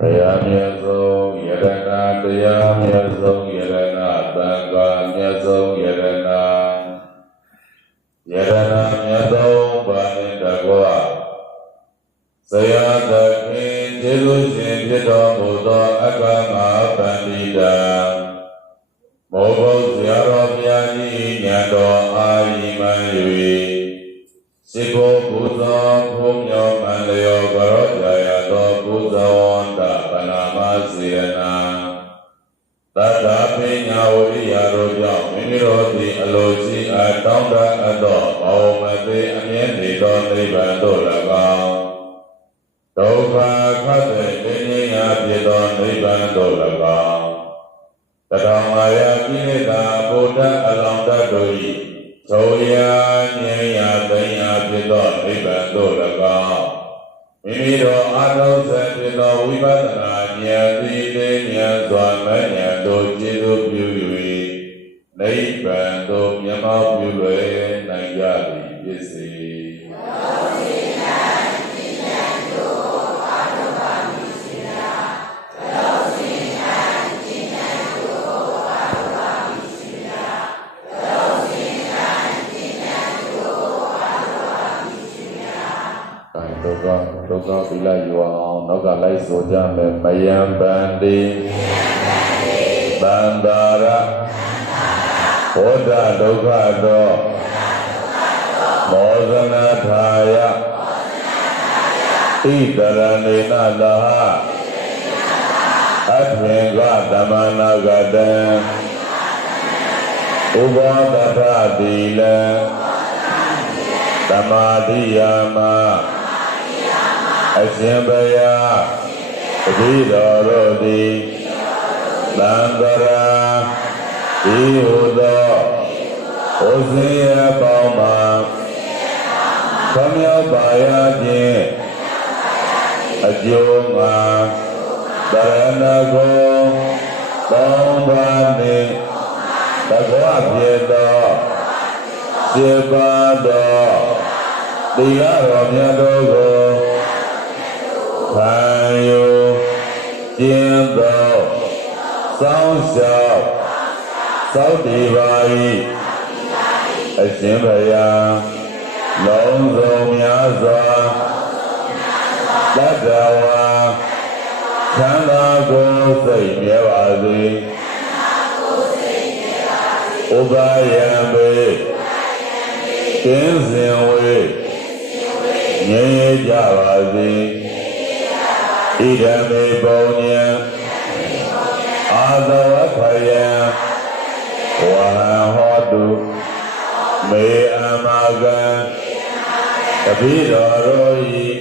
တရားမြတ်ဆုံးယရဏတရားမြတ်ဆုံးယရဏသံဃာမြတ်ဆုံးယရဏမြတ်ဆုံးဗာဏိတကောဆရာသခင်ကျေးဇူးရှင်ဖြစ်တော်မူသောအက္ခမပန္တိတာမောဘုဆရာတော်ဘုရားကြီးဉာဏ်တော်အာရိမံ၍စေဘောဘုသောဘုံမြောမန္လယောကရောဇာယသောဘုဇဝန္တပနာမစေရနာသတ္တပိညာဝိရိယတို့ကြောင့်မိမိတို့သည်အလိုရှိအားတောင်းတအပ်သောဘောမသေးအမြဲတည်သောနိဗ္ဗာန်သို့၎င်းဒုက္ခခတ်တဲ့ဉာဏ်ရာဖြစ်သောနိဗ္ဗာန်သို့၎င်းတထောင်မာယာကိလေသာဘုဒ္ဓအလောင်းတတ်တို့၏သောရာဉာဏ်ရာသိညာဖြစ်သောနိဗ္ဗာန်သို့၎င်းမိမိတို့အာထုံးဆက်ဖြစ်သောဝိပဿနာဉာဏ်သည်ဉာဏ်စွာမဉာဏ်တို့ကျေစုပြု၍နိဗ္ဗာန်သို့မြတ်မောပြုလွယ်နိုင်ကြသည်ဖြစ်စေဒုက္ခသီလယူအောင်နောက်ကလိုက်ဆိုကြမယ်မယံပန္တိသန္တာရဘောဓဒုက္ခတောမောဇနာထာယဣတရဏေနလဟအထေကသမနာဂတံဥဘောတထတိလံသမာဓိယာမအရှင်ဘုရားတတိတော်တို့သည်သံဃာဤဟုသောဘုဇင်ရပေါင်းမှာခမြောက်ပါရခြင်းအကျိုးမှာတရဏဂုံသုံးပါးနှင့်တကောဖြစ်သောစေပါသောသီလတော်မြတ်တို့ကိုခံယူကျင့်သောစောင့်ရှောက်သောက်တည်ပါ၏အရှင်ဘုရားလုံးစုံများစွာတတ္တဝါချမ်းသာကိုယ်စိတ်မြဲပါစေဥပါယံပေကင်းစင်ဝေငြိမ်းကြပါစေဣဒံမေပုံညံအာသဝခယံဝဟံဟောတုမေအမဂံတပိတော်တို့၏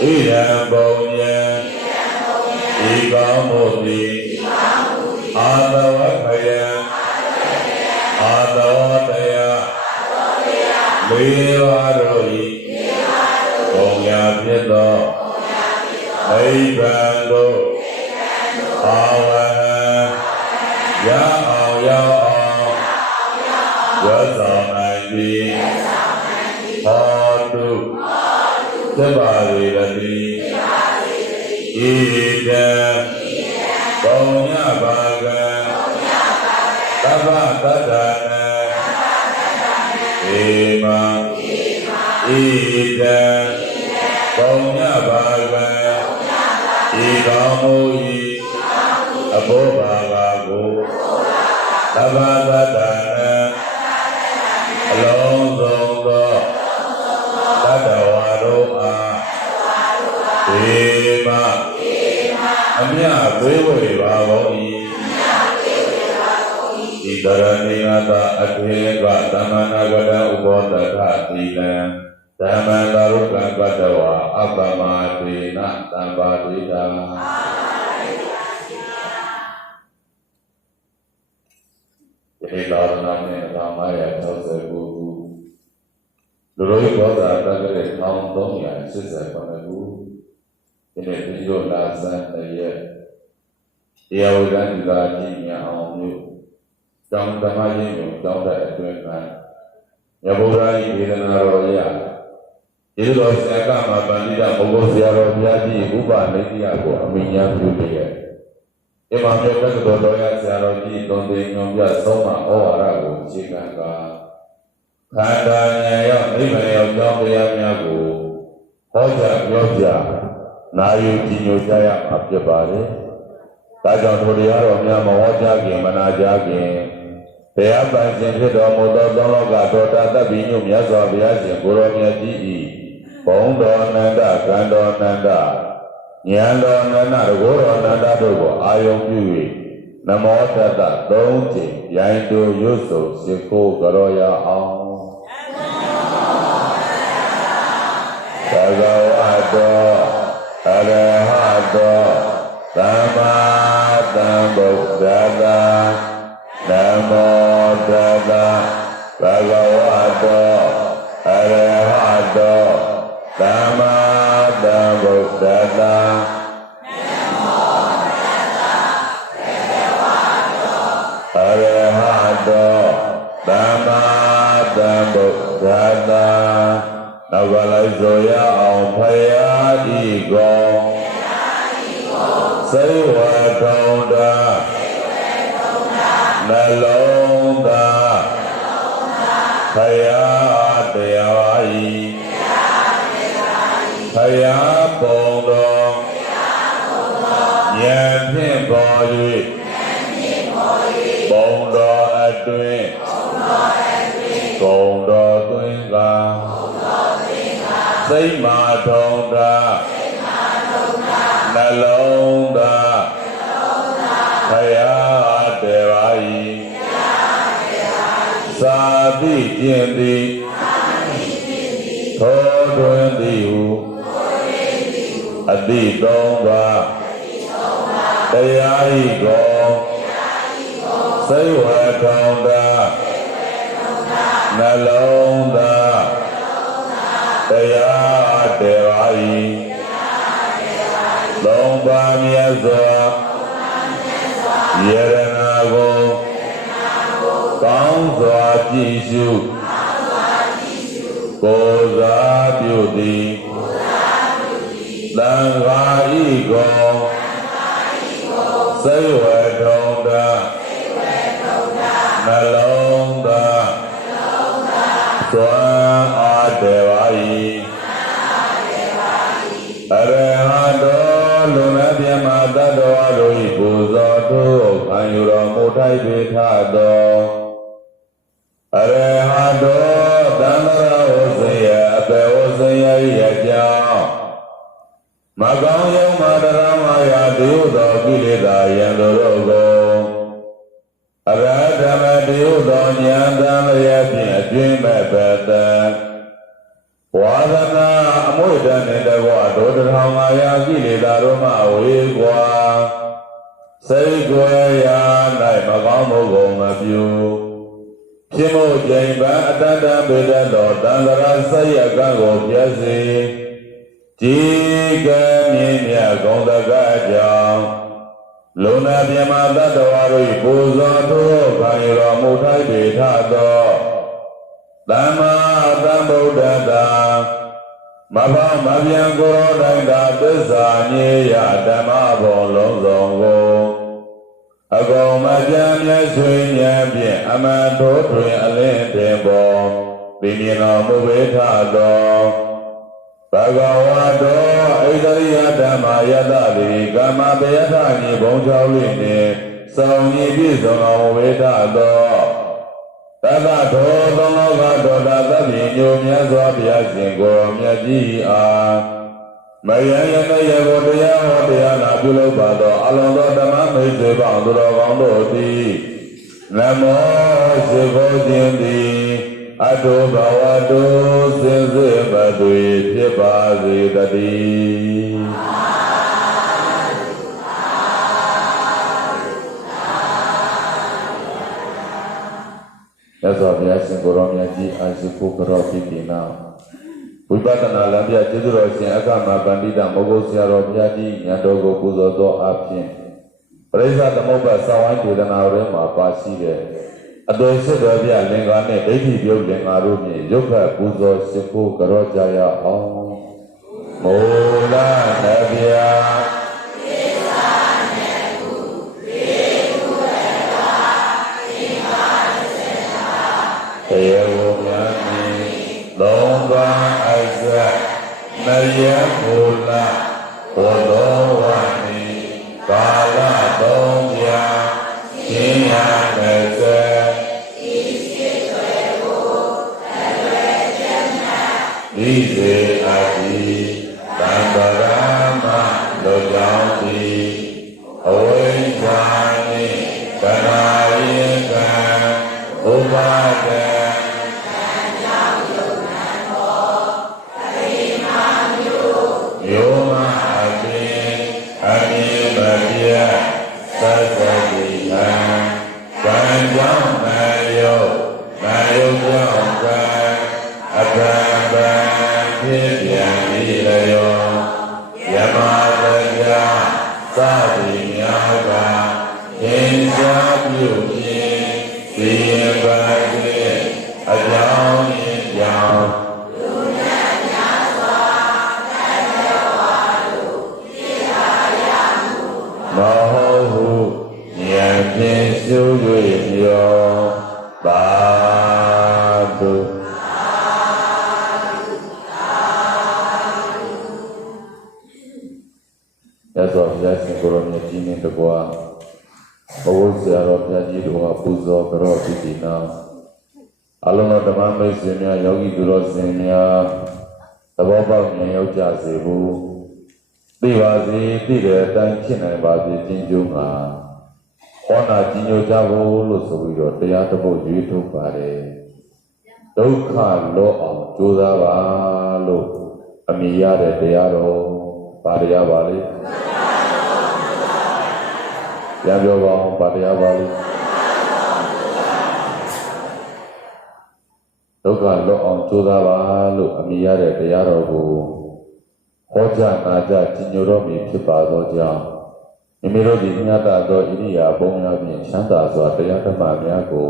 ဣဒံပုံညံဤကောင်းမှုသည်အာသဝခယံအာသဝတရားလေးပါးတို့၏ပုံညာဖြစ်သောနိဗ္ဗာန်သို့ပါဝင်ရအောင်ရောက်အောင်ရသောနိုင်သည်ဟောတုသဗ္ဗရေတတိဣဒံပုံညပါကံသဗ္ဗတတ္တနံဧမံဣဒံပုံညပါကံဤကောင်းမှု၏အဘောဘာဂကိုသဗ္ဗတတ္တနံအလုံးစုံသောတတ္တဝါတို့အားဒေမအမြတ်ပေးဝေပါကုန်၏ဤတရဏိယတာအထေကသမဏဂတံဥဘောတထတိလံဓမ္မံသာရုကံကတ္တဝါအပ္ပမတေနသံပါတိတာဒီလာရနာနဲ့သာမယ69ခုလူတို့ဘောဓာတက္ကရာ1389ခုဒီနေ့ဒီလိုလာစံတဲ့တရားဝိဒန်ဒီလာကြီးညာအောင်မြို့ကျောင်းဓမ္မရင်းကိုကျောင်းတဲ့အတွင်းကမြတ်ဗုဒ္ဓ၏ဒေသနာတော်အရ ဒီလိုဆရာကမှာပန္တိတဘုဂုဆရာတော်ဘုရားကြီးဥပနိတိယကိုအမိညာပြုပြီးရဲ့အမှန်မျိုးတက္ကသိုလ်တော်ရဆရာတော်ကြီးတုံးသိညွန်ပြဆုံးမဩဝါဒကိုအခြေခံကခန္ဓာဉာဏ်ရောက်နိဗ္ဗာန်ရောက်ကြောင်းတရားများကိုဟောကြားပြောပြနာယူကြည်ညိုကြရမှာဖြစ်ပါတယ်။ဒါကြောင့်ထိုတရားတော်များမဟောကြားခင်မနာကြားခင်တရားပိုင်ခြင်းဖြစ်တော်မူသောသုံးလောကတော်တာတတ်ပြီးညွတ်မြတ်စွာဘုရားရှင်ကိုရောမြတ်ကြီး၏ဘုံတော်အနန္တကံတော်အနန္တဉာဏ်တော်အနန္တတကောတော်အနန္တတို့ကိုအာယုံပြု၍နမောတတ္တသုံးကြိမ်ရိုင်းတို့ရွတ်ဆိုရှိခိုးကြောရအောင်သဂဝတောအရဟတောသမ္မာသမ္ဗုဒ္ဓတ္တနမောတတ္တဘဂဝတောအရဟတောသမ္မာသမ္ဗုဒ္ဓတ္တနမောတတ္တဘဂဝတောအရဟတောသမ္မာသမ္ဗုဒ္ဓတ္တနောက်ကလိုက်ဆိုရအောင်ဖယားဤကောစိတ်ဝထုံတာနှလုံးသားဖယားတရားဤဖယားပုံတော်ဉာဏ်ဖြင့်ပေါ်၍ပုံတော်အတွင်းဂုံတော်သွင်းကစိတ်မာထုံတာနှလုံးသားဖယားတရားဤသာတိကျင့်သည်သောတွင်သည်ဟုအတိသုံးပါးတရားဤကောစိတ်ဝထုံတာနှလုံးသားတရားတရားဤသုံးပါးမြတ်စွာယရနာကိုကောင်းစွာကြည်ရှုကိုယ်စားပြုသည်သံဃာဤကိုစိတ်ဝထုံတာနှလုံးသားသွမ်းအားတေဝါဤအရဟတောလူနာပြမတတ္တဝါတို့ဤပူဇော်တို့ခံယူတော်မူထိုက်ပေထသောအရဟတောသံဃာဝဇ္ဇယအပေဝဇ္ဇယ၏အကြောင်းမကောင်းယုံမာတရမယာတိဟုသောကိလေသာယံတို့ကိုအရဟတမတိဟုသောဉာဏ်တံလျက်ဖြင့်အတွင်းမဲ့ပတံဝါဒနာအမွေတန်တဲ့ဘဝဒုဒထောင်၅ရာကိလေသာတို့မှဝေကွာစိတ်ကိုယ်ရာ၌မကောင်းမှုကိုမပြုဖြစ်မှုကြိမ်ပန်းအတ္တပေတတ်သောသံဃာဆက်ရကံကိုပြည့်စေကြည်ကံမြင့်မြတ်ဂုဏ်တကအကြောင်းလူနာပြမတတ္တဝါတို့ပူဇော်တို့ခံရတော်မူထိုက်ပေထသောသမ္မာသမ္ဗုဒ္ဓတ္တမဘောမပြန်ကိုယ်တော်တိုင်သာသစ္စာညေယဓမ္မဘုံလုံးစုံကိုအကုန်မကြမ်းမျက်ဆွေဉာဏ်ဖြင့်အမှန်ထိုးထွင်အလင်းတင်ပေါ်ပြင်းမြင်တော်မူပေထသောဘဂဝါတောဣတရိယဓမ္မာယတတိကမ္မပယထညဘုံ၆လိနှင့်ဆောင်ရည်ပြည့်စုံတော်မူပေထသောတသထောသုံးလောကတော်တာသဗ္ဗညုမြတ်စွာဘုရားရှင်ကိုယ်မြတ်ကြီးအားမယံယမယကိုတရားဟောတရားနာပြုလုပ်ပါသောအလုံးသောဓမ္မမိတ်ဆွေပေါင်းသူတော်ကောင်းတို့သည်နမောရှိခိုးခြင်းသည်အတုဘဝတုစင်စစ်မသွေဖြစ်ပါစေတည်းရသော်ဘုရားရှင်ကိုရောမြတ်ကြီးအာရှိခိုးကြောဖြစ်ပြီနောက်ဝိပဿနာလမ်းပြကျေးဇူးတော်ရှင်အခမပန္တိတမောဂုတ်ဆရာတော်ဘုရားကြီးဉာဏ်တော်ကိုပူဇော်သောအဖြစ်ပရိစ္ဆသမုပ္ပါသဝိုင်းဒေသနာတော်မှာပါရှိတဲ့အ အတော်စစ်တော်ပြလင်္ကာနဲ့ဒိဋ္ဌိပြုတ်လင်္ကာတို့ဖြင့်ရုပ်ခတ်ပူဇော်ရှိခိုးကြောကြရအောင်မောလနဗျာတရားဝများမီသုံးပါးအစနယဘူလာဘောတော်ဝါနီကာလသုံးပြရှင်းရမယ်စေဒီစေအတိတံပရမလောကြောင့်ဒီအဝိဇ္ဇာနှင့်ကနာယင်ကံဥပါဒံယောမအပိအနိမပြသတ္တတိဟံကံကြောင့်မယောမယောကြောင့်ကံအပံပံဖြစ်ပြန်ပြီလျောယမတကြသတိများကသင်္ချာပြုခြင်းသိရင်ပါတဲ့အကြောင်းရင်းကြောင့်မဟုတ်ဟုဉာဏ်ဖြင့်ရှု၍ပြောပါတုရသော်ဘုရားရှင်ကိုယ်တော်မြတ်ကြီးနှင့်တကွာဘုရားဆရာတော်ဘုရားကြီးတို့ကပူဇော်ကြတော်ဖြစ်ဒီနောက်အလုံးစုံဓမ္မမိတ်ဆွေများယောဂီသူတော်စင်များသဘောပေါက်မြင်ရောက်ကြစေဖို့သိပါစေသိတဲ့အတိုင်းဖြစ်နိုင်ပါစေခြင်းကျိုးမှာဟောနာကြီးညိုကြဖို့လို့ဆိုပြီးတော့တရားတစ်ပုဒ်ရွေးထုတ်ပါတယ်ဒုက္ခလောအောင်ကြိုးစားပါလို့အမိရတဲ့တရားတော်ပါတရားပါလေပြန်ပြောပါအောင်ပါတရားပါလေဒုက္ခလောအောင်ကြိုးစားပါလို့အမိရတဲ့တရားတော်ကိုဟောကြားနာကြားကြီးညိုတော်မူဖြစ်ပါသောကြောင့်မိမိတို့ဒီညတာသောဣရိယာပုများဖြင့်ချမ်းသာစွာတရားဓမ္မများကို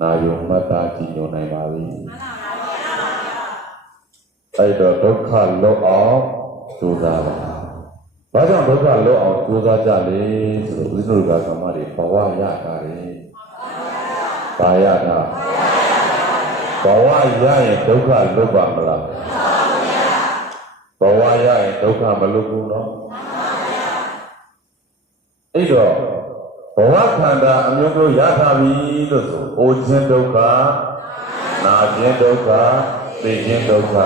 နာယုံမှတ်သားကြီးညိုနိုင်ပါ၏အဲ့တော့ဒုက္ခလောအောင်ကြိုးစားပါဘာကြောင့်ဒုက္ခလောအောင်ကြိုးစားကြလဲဆိုတော့ဦးဇင်းတို့ကကမ္မတွေဘဝရတာတယ်ဘာရတာဘဝရရင်ဒုက္ခလွတ်ပါမလားဘဝရရင်ဒုက္ခမလွတ်ဘူးနော်အဲ့တော့ဘဝခန္ဓာအမျိုးမျိုးရထားပြီလို့ဆိုအိုခြင်းဒုက္ခနာခြင်းဒုက္ခသိခြင်းဒုက္ခ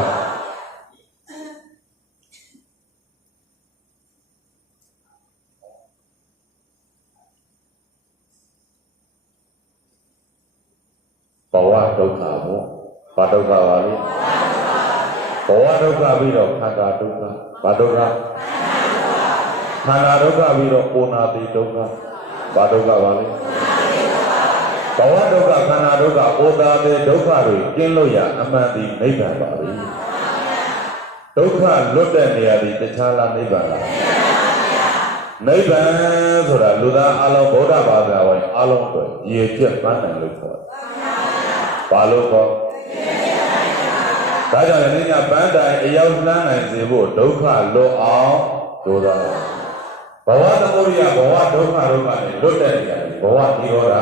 ဘဝဒုက္ခပေါ့ဘာဒုက္ခပါလဲဘဝဒုက္ခပြီးတော့ခန္ဓာဒုက္ခဘာဒုက္ခခန္ဓာဒုက္ခပြီးတော့ကိုနာတိဒုက္ခဘာဒုက္ခပါလဲဘဝဒုက္ခခန္ဓာဒုက္ခကိုနာတိဒုက္ခတွေကင်းလို့ရအမှန်ဒီနိဗ္ဗာန်ပါပဲဒုက္ခလွတ်တဲ့နေရာဒီတခြားလားနိဗ္ဗာန်လားနိဗ္ဗာန်ဆိုတာလူသားအလုံးဗုဒ္ဓဘာသာဝင်အလုံးအတွက်ရည်ကျက်ပန်းနိုင်လို့ခေါ်တယ်ဘာလို့ခေါ်ဒါကြောင့်လည်းညပန်းတိုင်အရောက်လန်းနိုင်စေဖို့ဒုက္ခလွတ်အောင်ကြိုးစားဘဝသမုဒိယဘဝဒုက္ခတို့ကနေလွတ်တဲ့နေရာဘဝနိရောဓ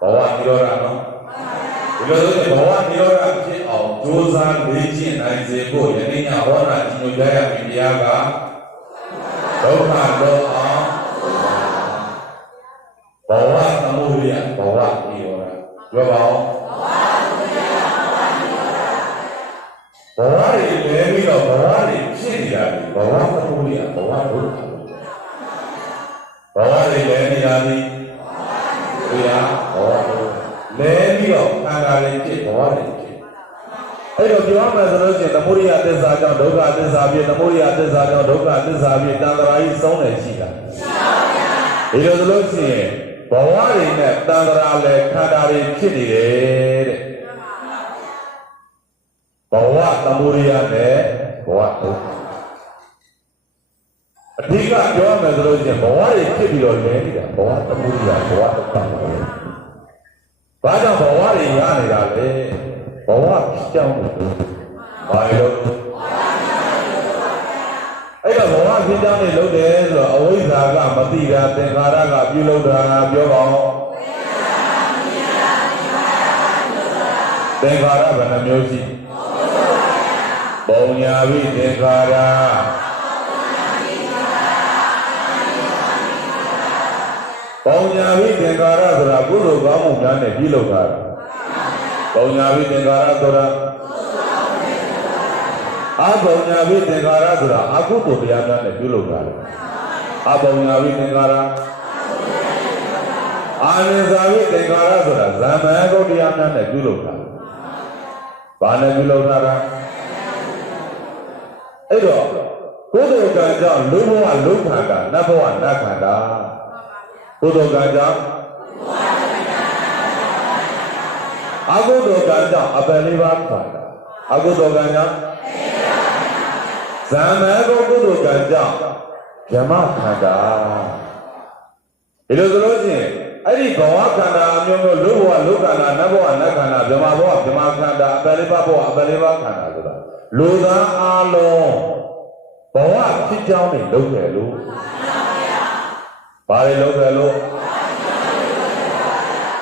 ဘဝနိရောဓနော်ဒီလိုဆိုဘဝနိရောဓဖြစ်အောင်ကြိုးစားလေ့ကျင့်နိုင်စေဖို့ယနေ့ညဟောတာကြီးညွှန်ကြားရမယ့်တရားကဒုက္ခလွတ်အောင်ဘဝသမုဒိယဘဝနိရောဓပြောပါဦးဘဝတွေလဲပြီးတော့ဘဝတွေဖြစ်နေတာဘဝသမုဒိယဘဝဒုက္ခဘဝတွေလဲနေတာဒီတရားဘဝလဲပြီးတော့ခန္ဓာတွေဖြစ်ဘဝတွေဖြစ်အဲ့တော့ပြောမှဆိုလို့ရှိရင်သမုဒိယသစ္စာကြောင့်ဒုက္ခသစ္စာဖြစ်သမုဒိယသစ္စာကြောင့်ဒုက္ခသစ္စာဖြစ်တန်ត្រာကြီးဆုံးတယ်ရှိတာဒီလိုဆိုလို့ရှိရင်ဘဝတွေနဲ့တန်ត្រာလဲခန္ဓာတွေဖြစ်နေတယ်တဲ့ဘဝသမုဒိယနဲ့ဘဝဒုက္ခအဓိကပြောမယ်ဆိုလို့ရှိရင်ဘဝတွေဖြစ်ပြီးတော့လဲနေတာဘဝသမုဒိယဘဝဒုက္ခပါပဲ ဘာကြောင့်ဘဝတွေရနေတာလဲဘဝဖြစ်ကြောင်းလို့ဘာလို့အဲ့တော့ဘဝဖြစ်ကြောင်းနေလို့တယ်ဆိုတော့အဝိဇ္ဇာကမသိတာသင်္ခါရကပြုလုပ်တာပြောပါဦးသင်္ခါရဘယ်နှမျိုးရှိပုံညာဝိသင်္ခါရပုံညာဝိသင်္ခါရဆိုတာကုသိုလ်ကောင်းမှုများနဲ့ပြုလုပ်တာပုံညာဝိသင်္ခါရဆိုတာအပုံညာဝိသင်္ခါရဆိုတာအကုသိုလ်တရားများနဲ့ပြုလုပ်တာအပုံညာဝိသင်္ခါရအာနိသဝိသင်္ခါရဆိုတာဇမ္မာဂုတ်တရားများနဲ့ပြုလုပ်တာဘာနဲ့ပြုလုပ်တာလဲအဲ့တော့ကုသိုလ်ကံကြောင့်လူဘဝလူခန္ဓာနတ်ဘဝနတ်ခန္ဓာကုသိုလ်ကံကြောင့်အကုသိုလ်ကံကြောင့်အပယ်လေးပါးခန္ဓာအကုသိုလ်ကံကြောင့်ဇမ္မာဂုတ်ကုသိုလ်ကံကြောင့်ဓမ္မခန္ဓာဒီလိုဆိုလို့ရှိရင်အဲ့ဒီဘဝခန္ဓာအမျိုးမျိုးလူဘဝလူခန္ဓာနတ်ဘဝနတ်ခန္ဓာဓမ္မဘဝဓမ္မခန္ဓာအပယ်လေးပါးဘဝအပယ်လေးပါးခန္ဓာဆိုတာလူသားအလုံးဘဝဖြစ်ကြောင်းနေလုပ်တယ်လို့ဘာတွေလုပ်တယ်လို့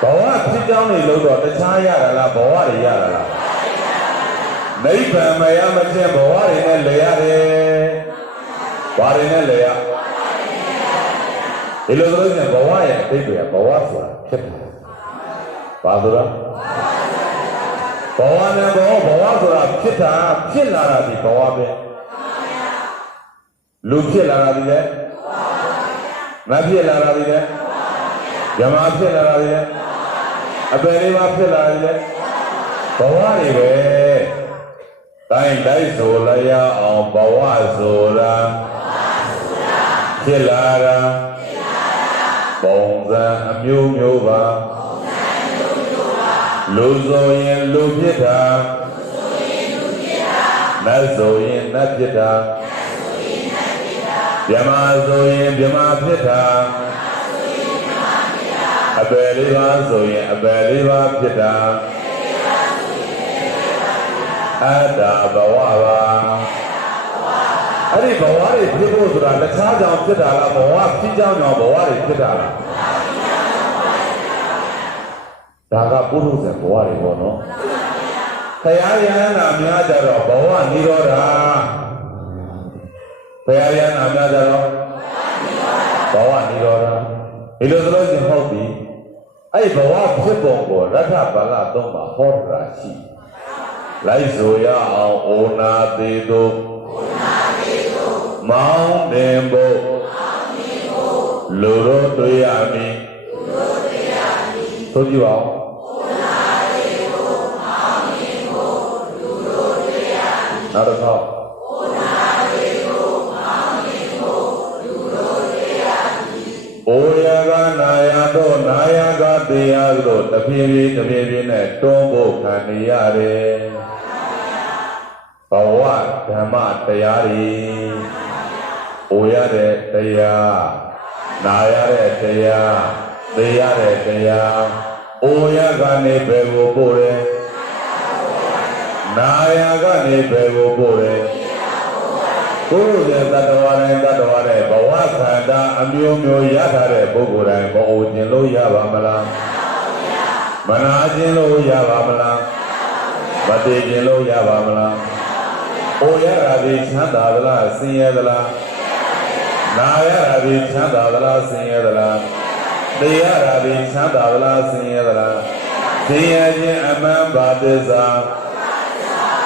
ဘဝဖြစ်ကြောင်းနေလို့တော့တခြားရတာလားဘဝတွေရတာလားနိဗ္ဗာန်မရမချင်းဘဝတွေနဲ့လဲရတယ်ဘာတွေနဲ့လဲရဒီလိုဆိုရင်ဘဝရဲ့အတိတ်တွေကဘဝဆိုတာဖြစ်တယ်ဘာဆိုတာဘဝနဲ့ဘဝဆိုတာဖြစ်တာဖြစ်လာတာဒီဘဝပဲလူဖြစ်လာတာဒီလေမဖြစ်လာတာဒီလေဓမ္မဖြစ်လာတာဒီလေအပယ်လေးပါဖြစ်လာတယ်လေဘဝတွေပဲတိုင်းတိုင်းဆိုလိုက်ရအောင်ဘဝဆိုတာဖြစ်လာတာပုံစံအမျိုးမျိုးပါလူဆိုရင်လူဖြစ်တာနတ်ဆိုရင်နတ်ဖြစ်တာဗြဟ္မာဆိုရင်ဗြဟ္မာဖြစ်တာအပယ်လေးပါဆိုရင်အပယ်လေးပါဖြစ်တာအတ္တဘဝပါအဲ့ဒီဘဝတွေဖြစ်ဖို့ဆိုတာတခြားကြောင့်ဖြစ်တာလားဘဝဖြစ်ကြောင်းကြောင့်ဘဝတွေဖြစ်တာလားဒါကပုရုဇဉ်ဘဝတွေပေါ့နော်ခရာယန္နာများကြတော့ဘဝနိရောဓခရာယန္နာများကြတော့ဘဝနိရောဓဒီလိုဆိုလို့ရှိရင်ဟုတ်ပြီအဲ့ဘဝဖြစ်ပုံကိုရထဘာလသုံးပါဟောတာရှိလိုက်ဆိုရအောင်ဩနာသေးတို့မောင်းတင်ဖို့လူတို့တွေ့ရမည်ဆိုကြည့်ပါဦးနောက်တစ်ခေါက်အိုရကနာယတို့နာယကတရားတို့တဖြည်းဖြည်းနဲ့တွန်းဖို့ခံနေရတယ်ဘဝဓမ္မတရားတွေအိုရတဲ့တရားနာရတဲ့တရားသိရတဲ့တရားအိုရကနေဘယ်ကိုပို့တယ်နာယကနေဘယ်ကိုပို့တယ်ကိုယ်ရဲ့တတ္တဝါတိုင်းတတ္တဝါတဲ့ဘဝခန္ဓာအမျိုးမျိုးရထားတဲ့ပုဂ္ဂိုလ်တိုင်းမအိုခြင်းလို့ရပါမလားမနာခြင်းလို့ရပါမလားမတည်ခြင်းလို့ရပါမလားအိုရတာဒီချမ်းသာသလားဆင်းရဲသလားနာရတာဒီချမ်းသာသလားဆင်းရဲသလားသိရတာဒီချမ်းသာသလားဆင်းရဲသလားဆင်းရဲခြင်းအမှန်ပါသစ္စာ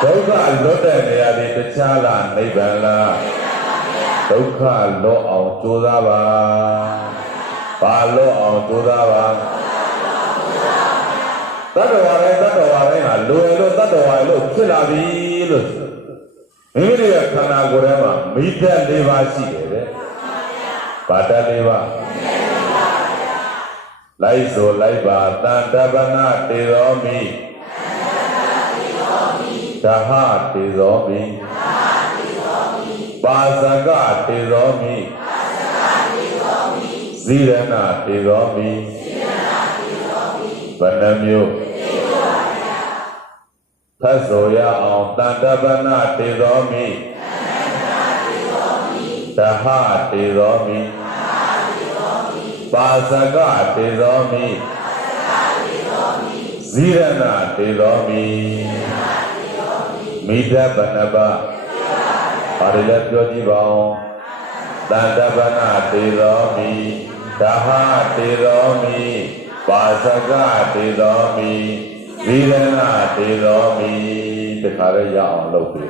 ဒုက္ခလွတ်တဲ့နေရာဒီတခြားလားနိဗ္ဗာန်လားဒုက္ခလွတ်အောင်ကြိုးစားပါဘာလွတ်အောင်ကြိုးစားပါတတ္တဝါတိုင်းဟာလူရလို့တတ္တဝါလို့ဖြစ်လာပြီလို့မိမိရဲ့ခန္ဓာကိုယ်ထဲမှာမိဓာတ်၄ပါးရှိတယ်တဲ့ဘာဓာတ်၄ပါးလိုက်ဆိုလိုက်ပါတန်တပနာတေရောမိဓဟတေရောမိပါဇကတေရောမိဇိရဏတေရောမိ ဘယ်နှမျိုးဖတ်ဆိုရအောင်တန်တပနာတေသောမိသဟတေသောမိပါစကတေသောမိဇိရဏတေသောမိမိဒဗနဘပါရလည်းပြောကြည့်ပါဦးတန်တပနာတေသောမိသဟတေသောမိပါစကတေသောမိဇိရဏတေသောမိတခါလည်းရအောင်လုပ်ပြီး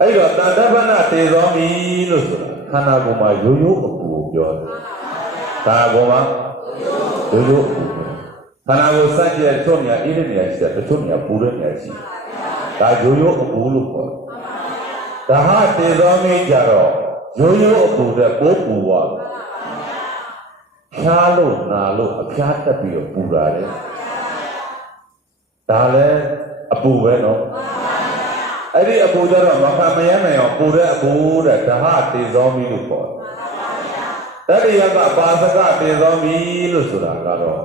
အဲ့တော့တန်တပနာတေသောမိလို့ဆိုတာခန္ဓာကိုယ်မှာရိုးရိုးအပူကိုပြောတယ်ခန္ဓာကိုယ်မှာရိုးရိုးအပူခန္ဓာကိုယ်စัจကျက်ထုတ်နေရအေးတဲ့နေရာရှိတယ်တချို့နေရာပူတဲ့နေရာရှိဒါရိုးရိုးအပူလို့ခေါ်တယ်ဒါဟာတေသောမိကြတော့ရိုးရိုးအပူတဲ့ပိုးပူသွားဖြားလို့နာလို့အဖျားတက်ပြီးတော့ပူတာလေဒါလည်းအပူပဲနော်အဲ့ဒီအပူကြတော့မခံမရနိုင်အောင်ပူတဲ့အပူတဲ့ဒါဟာတေသောမိလို့ခေါ်တယ်တတိယကပါစကတေသောမိလို့ဆိုတာကတော့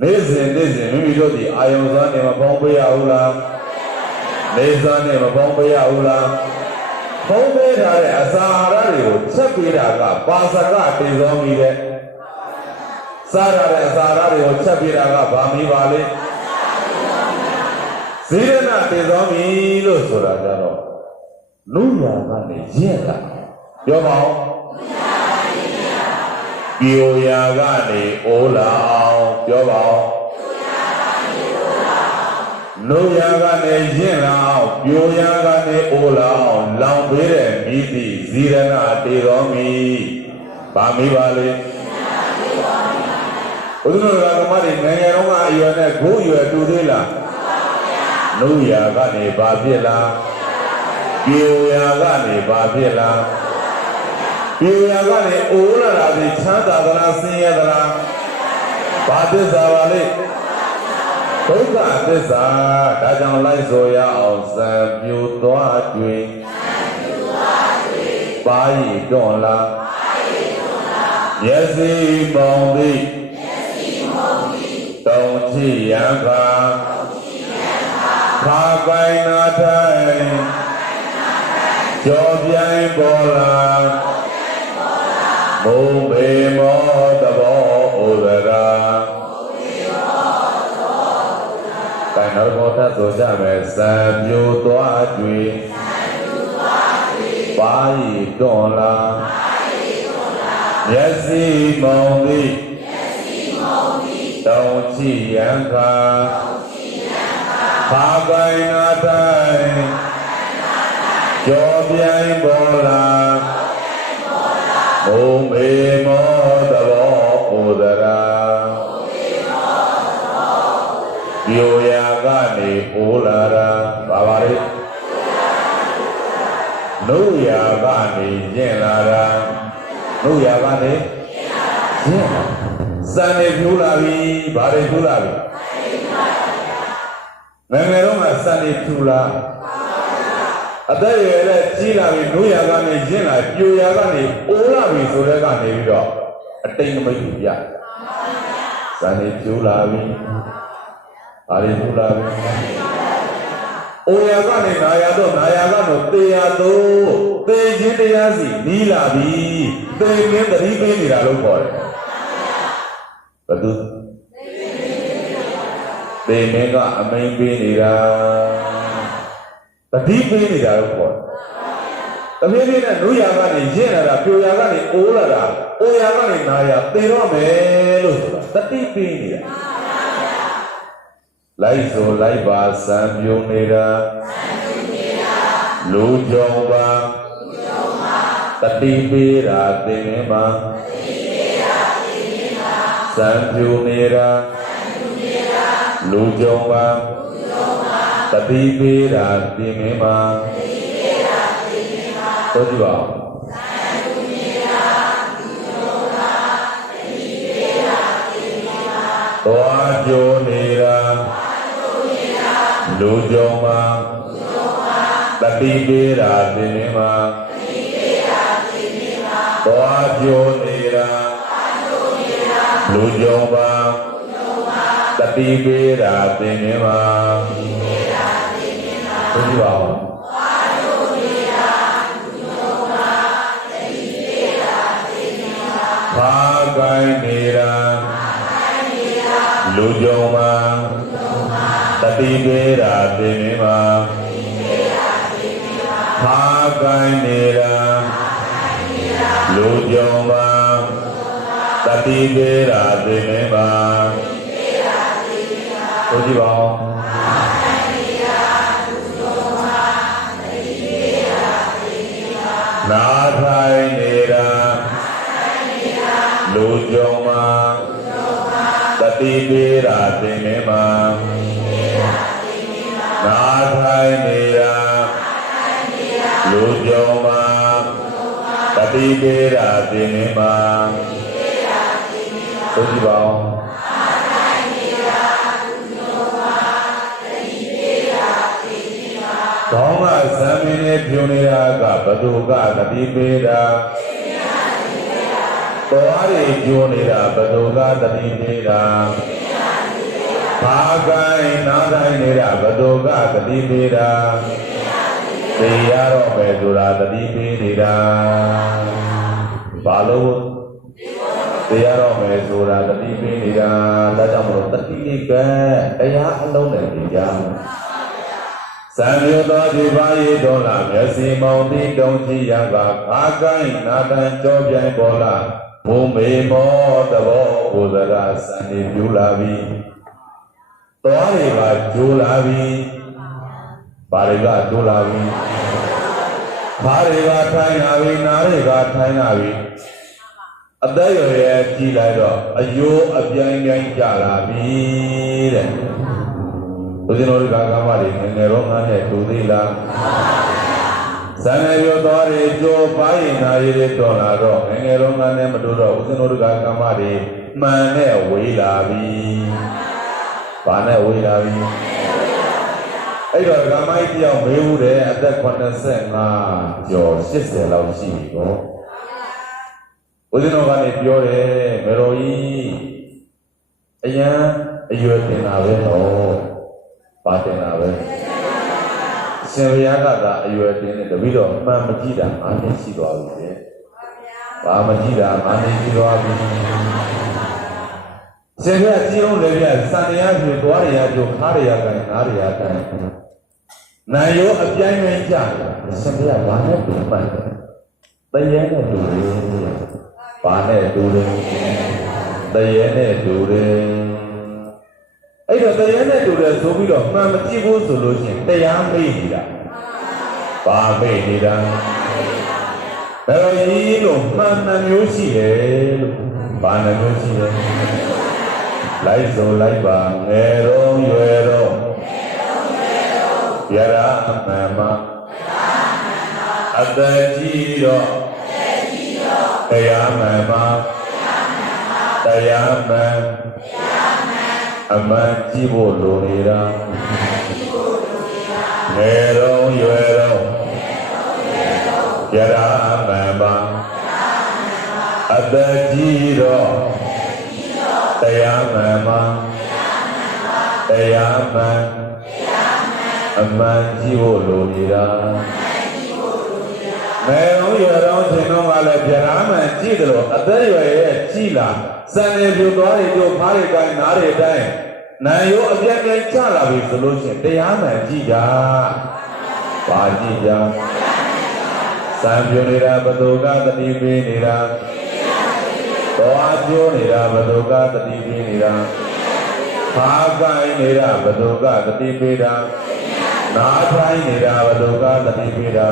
နေ့စဉ်မိမိတို့ဒီအာယုံစွမ်းနေမပေါင်းပေးရဘူးလားနေစွမ်းနေမပေါင်းပေးရဘူးလားပေါင်းပေးထားတဲ့အစာအာဟာရတွေကိုချက်ပေးတာကပါစကတေသောမိတဲ့စားရတဲ့အစာအာဟာရတွေကိုချက်ပေးတာကဗာမိပါလေဇိရဏတေသောမိလို့ဆိုတာကြတော့လူညာကနေရင့်လာပြောပါဦးပြိုရာကနေအိုးလာအောင်ပြောပါဦးလူရာကနေရင့်လာအောင်ပြိုရာကနေအိုးလာအောင်လောင်ပေးတဲ့မိတိဇိရဏတေသောမိဗာမိပါလေဘုရားကမတွေငယ်ငယ်တုန်းကအရွယ်နဲ့ဂိုးရွယ်တူသေးလားလူရာကနေဘာဖြစ်လားပြိုရာကနေဘာဖြစ်လားပြိုရာကနေအိုးလာတာဒီချမ်းသာသလားဆင်းရဲသလားဘာသစ္စာပါလဲဒုက္ခသစ္စာဒါကြောင့်လိုက်ဆိုရအောင်စံပြိုသွားကျွေပါရီတွန်လားမျက်စိပေါင်းသည်တုံချီရံခါခါကိုင်းနာထိုင်ကြောပြိုင်ပေါ်လာမုံဘေမောတဘောဥဒရာကိုင်းတော်ဘောထဆိုကြမယ်စံပြိုသွားကျွေပါရီတွန်လာမျက်စိမုံသည်တုံချီရံခါခါကိုင်းနာထိုင်ကြောပြိုင်ပေါ်လာဘုံမေမောတဘောဥဒရာပြိုရာကနေအိုးလာတာပါပါလေလူရာကနေကျင့်လာတာလူရာကနေကျင့်လာစံနေပြိုးလာပြီဘာတွေပြိုးလာပြီငယ်ငယ်တော့မှစံနေပြိုးလာအသက်ရွယ်တဲ့ကြီးလာပြီလူရာကနေကျင့်လာပြိုရာကနေအိုးလာပြီဆိုတဲ့ကနေပြီးတော့အတိတ်နမိတ်ကိုပြစံနေပြိုးလာပြီဘာတွေပြိုးလာပြီအိုရာကနေနာယာတော့နာယာကတော့တေယာတော့တေခြင်းတရားစီနီးလာပြီတေငင်းတတိပေးနေတာလို့ခေါ်တယ်ဘယ်သူတေငင်းကအမိန်ပေးနေတာတတိပေးနေတာလို့ခေါ်တယ်တဖြည်းဖြည်းနဲ့လူရာကနေရင့်လာတာပြိုရာကနေအိုးလာတာအိုရာကနေနာယာတေတော့မယ်လို့ဆိုတာတတိပေးနေတာလိုက်ဆိုလိုက်ပါစံပြိုနေတာလူကြုံပါတတိပေးတာသင်္ကေမစံပြိုနေတာလူကြုံပါတတိပေးတာသင်္ကေမတို့ကြည့်ပါသွားကြိုနေတာလူကြုံမှာတတိပေးတာသင်္ကေမသွားကြိုနေတာလူကြုံမှာတ တိပေရာသင်္ကေမာဘုရားပါဖာကိုင်းနေရာလူကြုံမှာတတိပေရာသင်္ကေမာဖာကိုင်းနေရာလူကြုံမှာတတိပေရာသင်္ကေမာဘုရားပါနာထိုင်နေရာလူကြုံမှာတတိပေရာသင်္ကေမာနာထိုင်နေရာလူကြုံမှာတတိပေရာသင်္ကေမာဘုရားပါကောင်းကဇံမင်းနဲ့ပြုံနေတာကဘဒုကတတိပေရာတော်ရည်ပြုံနေတာဘဒုကတတိပေရာဘာကိုင်းနားတိုင်းနေတာဘဒုကတတိပေရာသိရတော့မယ်ဆိုတာတတိပေနေတာဘာလို့သိရတော့မယ်ဆိုတာတတိပေနေတာဒါကြောင့်မလို့တတိကတရားအလုံးနဲ့သိကြသံယုတ်သောဒီပါရီတော်လာမျက်စိမောင်တိတုံကြည့်ရကခါကိုင်းနာတန်ကြောပြိုင်ပေါ်လာဘုံမေမောတဘောဘုဇရာစံဒီပြူလာပြီတော်တွေကကျိုးလာပြီပါတွေကကျိုးလာပြီဘာတွေကထိုင်လာပြီနားတွေကထိုင်လာပြီအသက်ရွယ်ရဲ့ကြည်လိုက်တော့အယိုးအပြိုင်ပြိုင်ကြလာပြီတဲ့ဦးဇင်းတို့ကကာမတွေငယ်ငယ်တော့ငါနဲ့တူသေးလားဇန်နဝါရီတော်တွေကြိုးပါရင်နာရီတွေတော်လာတော့ငယ်ငယ်တော့ငါနဲ့မတူတော့ဦးဇင်းတို့ကကာမတွေမှန်နဲ့ဝေးလာပြီဘာနဲ့ဝေးလာပြီအဲ့တော့ကာမကြီးတယောက်မေးဦးတယ်အသက်85ကျော်80လောက်ရှိပြီပေါ့ဦးဇင်းတို့ကနေပြောတယ်မေတော်ကြီးအရန်အရွယ်တင်တာပဲတော့ပါတင်တာပဲရှင်ဘုရားကသာအရွယ်တင်တယ်တပည့်တော်မှန်မကြည့်တာအားနဲ့ရှိသွားပြီလေဘာမကြည့်တာအားနဲ့ရှိသွားပြီရှင်ဘုရားကြည့်အောင်လေဗျစံတရားပြသွားရရကြခါရရကန်နားရရကန်နာယောအပြိုင်နဲ့ကြတယ်ရှင်ဘုရားဘာနဲ့ပြမှန်တယ်တရေနဲ့တူတယ်ဘာနဲ့တူတယ်တရေနဲ့တူတယ်အဲ့တော့တရားနဲ့တူတယ်ဆိုပြီးတော့မှန်မကြည့်ဘူးဆိုလို့ရှိရင်တရားမေ့နေတာပါမေ့နေတာဘယ်လိုကြီးလို့မှန်မှန်မျိုးရှိတယ်လို့ဘာနှမျိုးရှိတယ်လိုက်ဆိုလိုက်ပါငယ်တော့ရွယ်တော့ရရာမှန်မှအသက်ကြီးတော့တရားမှန်မှတရားမှန်အမှန်ကြည့်ဖို့လိုနေတာငယ်တော့ရွယ်တော့ရရာမှန်ပါအသက်ကြီးတော့တရားမှန်ပါတရားမှန်အမှန်ကြည့်ဖို့လိုနေတာငယ်တော့ရွယ်တော့ချိန်တော့ကလည်းရရာမှန်ကြည့်တယ်လို့အသက်ရွယ်ရဲ့ကြည့်လားစံနေပြသွားတွေတို့ဖားတွေတိုင်းနားတွေတိုင်းနာယောအပြည့်ပြည့်ချလာပြီဆိုလို့ရှိရင်တရားမှန်ကြည့်ကြပါကြည့်ကြစံပြနေတာဘဒုကတတိပေးနေတာတော်အကျိုးနေတာဘဒုကတတိပေးနေတာခါကိုင်းနေတာဘဒုကတတိပေးတာနားထိုင်းနေတာဘဒုကတတိပေးတာ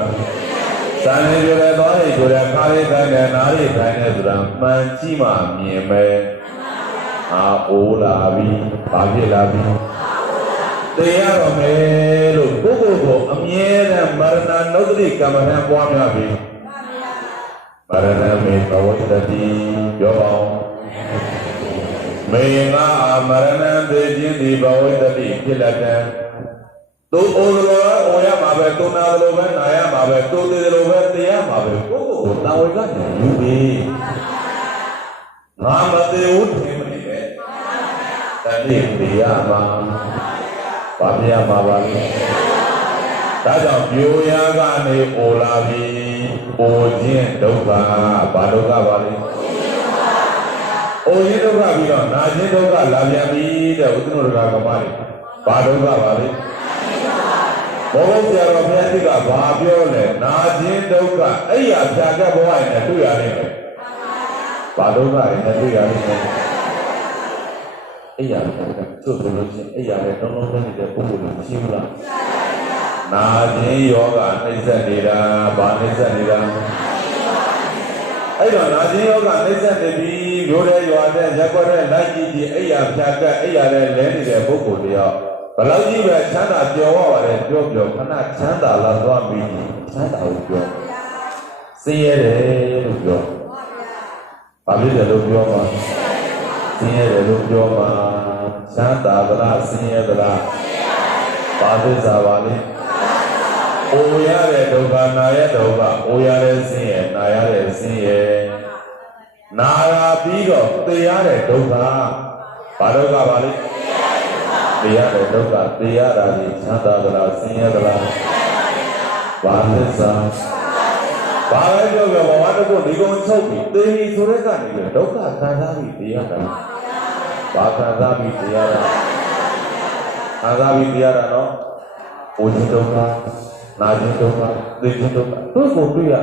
စံနေပြတဲ့တော်တွေဆိုတဲ့ခါလေးတိုင်းနဲ့နားလေးတိုင်းနဲ့ဆိုတာမှန်ကြည့်မှမြင်မယ်အာအိုးလာပြီဘာဖြစ်လာပြီတရားတော်မယ်လို့ကိုယ့်ကိုယ်ကိုအမြဲတမ်းမရဏနုဒ္ဓိကမ္မထံပွားများပြီမရဏမေဘဝတတိပြောပါဦးမေငါမရဏသေခြင်းဒီဘဝတတိဖြစ်လက်တံသူအိုလိုအိုရမှာပဲသူနာလိုပဲနာရမှာပဲသူသေးလိုပဲတရားမှာပဲကိုယ့်ကိုယ်တာဝေကယူပြီငါမသေးဘူးထင်မနေနဲ့တ နေ့ပြရမှာဘာပြရမှာပါလဲဒါကြောင့်ပြိုရကနေအိုလာပြီအိုခြင်းဒုက္ခဘာဒုက္ခပါလဲအိုခြင်းဒုက္ခပြီးတော့နာခြင်းဒုက္ခလာပြန်ပြီတဲ့ဥဒ္ဒနောဒကာကမလေးဘာဒုက္ခပါလဲဘောဘုရားတော်ဘုရားကြီးကဘာပြောလဲနာခြင်းဒုက္ခအဲ့ရဖြာကပ်ဘဝနဲ့တွေ့ရလိမ့်မယ်ဘာဒုက္ခတွေနဲ့တွေ့ရလိမ့်မယ်အဲ့ရဖြာကပ်သူ့ဆိုလို့ချင်းအဲ့ရလည်းလုံးလုံးနဲ့နေတဲ့ပုဂ္ဂိုလ်ကိုရှိဘူးလားနာခြင်းယောဂနှိမ့်ဆက်နေတာဘာနှိမ့်ဆက်နေတာအဲ့တော့နာခြင်းယောဂနှိမ့်ဆက်နေပြီမျိုးတဲ့ရွာတဲ့ရက်ွက်တဲ့လိုက်ကြည့်ကြည့်အဲ့ရဖြာကပ်အဲ့ရလည်းလဲနေတဲ့ပုဂ္ဂိုလ်တယောက်ဘယ်လောက်ကြီးပဲချမ်းသာကြော်ဝပါတယ်ပြောခဏချမ်းသာလာသွားပြီချမ်းသာကိုပြောစင်းရဲတယ်လို့ပြောဘာဖြစ်တယ်လို့ပြောမှာစင်းရဲတယ်လို့ပြောမှာချမ်းသာသလားစင်းရဲသလားဘာသစ္စာပါလဲအိုရတဲ့ဒုက္ခနာရတဲ့ဒုက္ခအိုရတဲ့စင်းရဲနာရတဲ့စင်းရဲနာရာပြီးတော့သိရတဲ့ဒုက္ခဘာဒုက္ခပါလဲတရားတဲ့ဒုက္ခတရားတာကြီးချမ်းသာသလားဆင်းရဲသလားဘာသစ္စာဘာပဲပြောပြောဘဝတစ်ခုဒီကုန်းချုပ်ပြီးသိပြီဆိုတဲ့ကနေဒုက္ခခံစားပြီးတရားတာဘာခံစားပြီးတရားတာခံစားပြီးတရားတာနော်ဘုရားဒုက္ခနာခြင်းဒုက္ခသိခြင်းဒုက္ခသူ့ကိုတွေ့ရ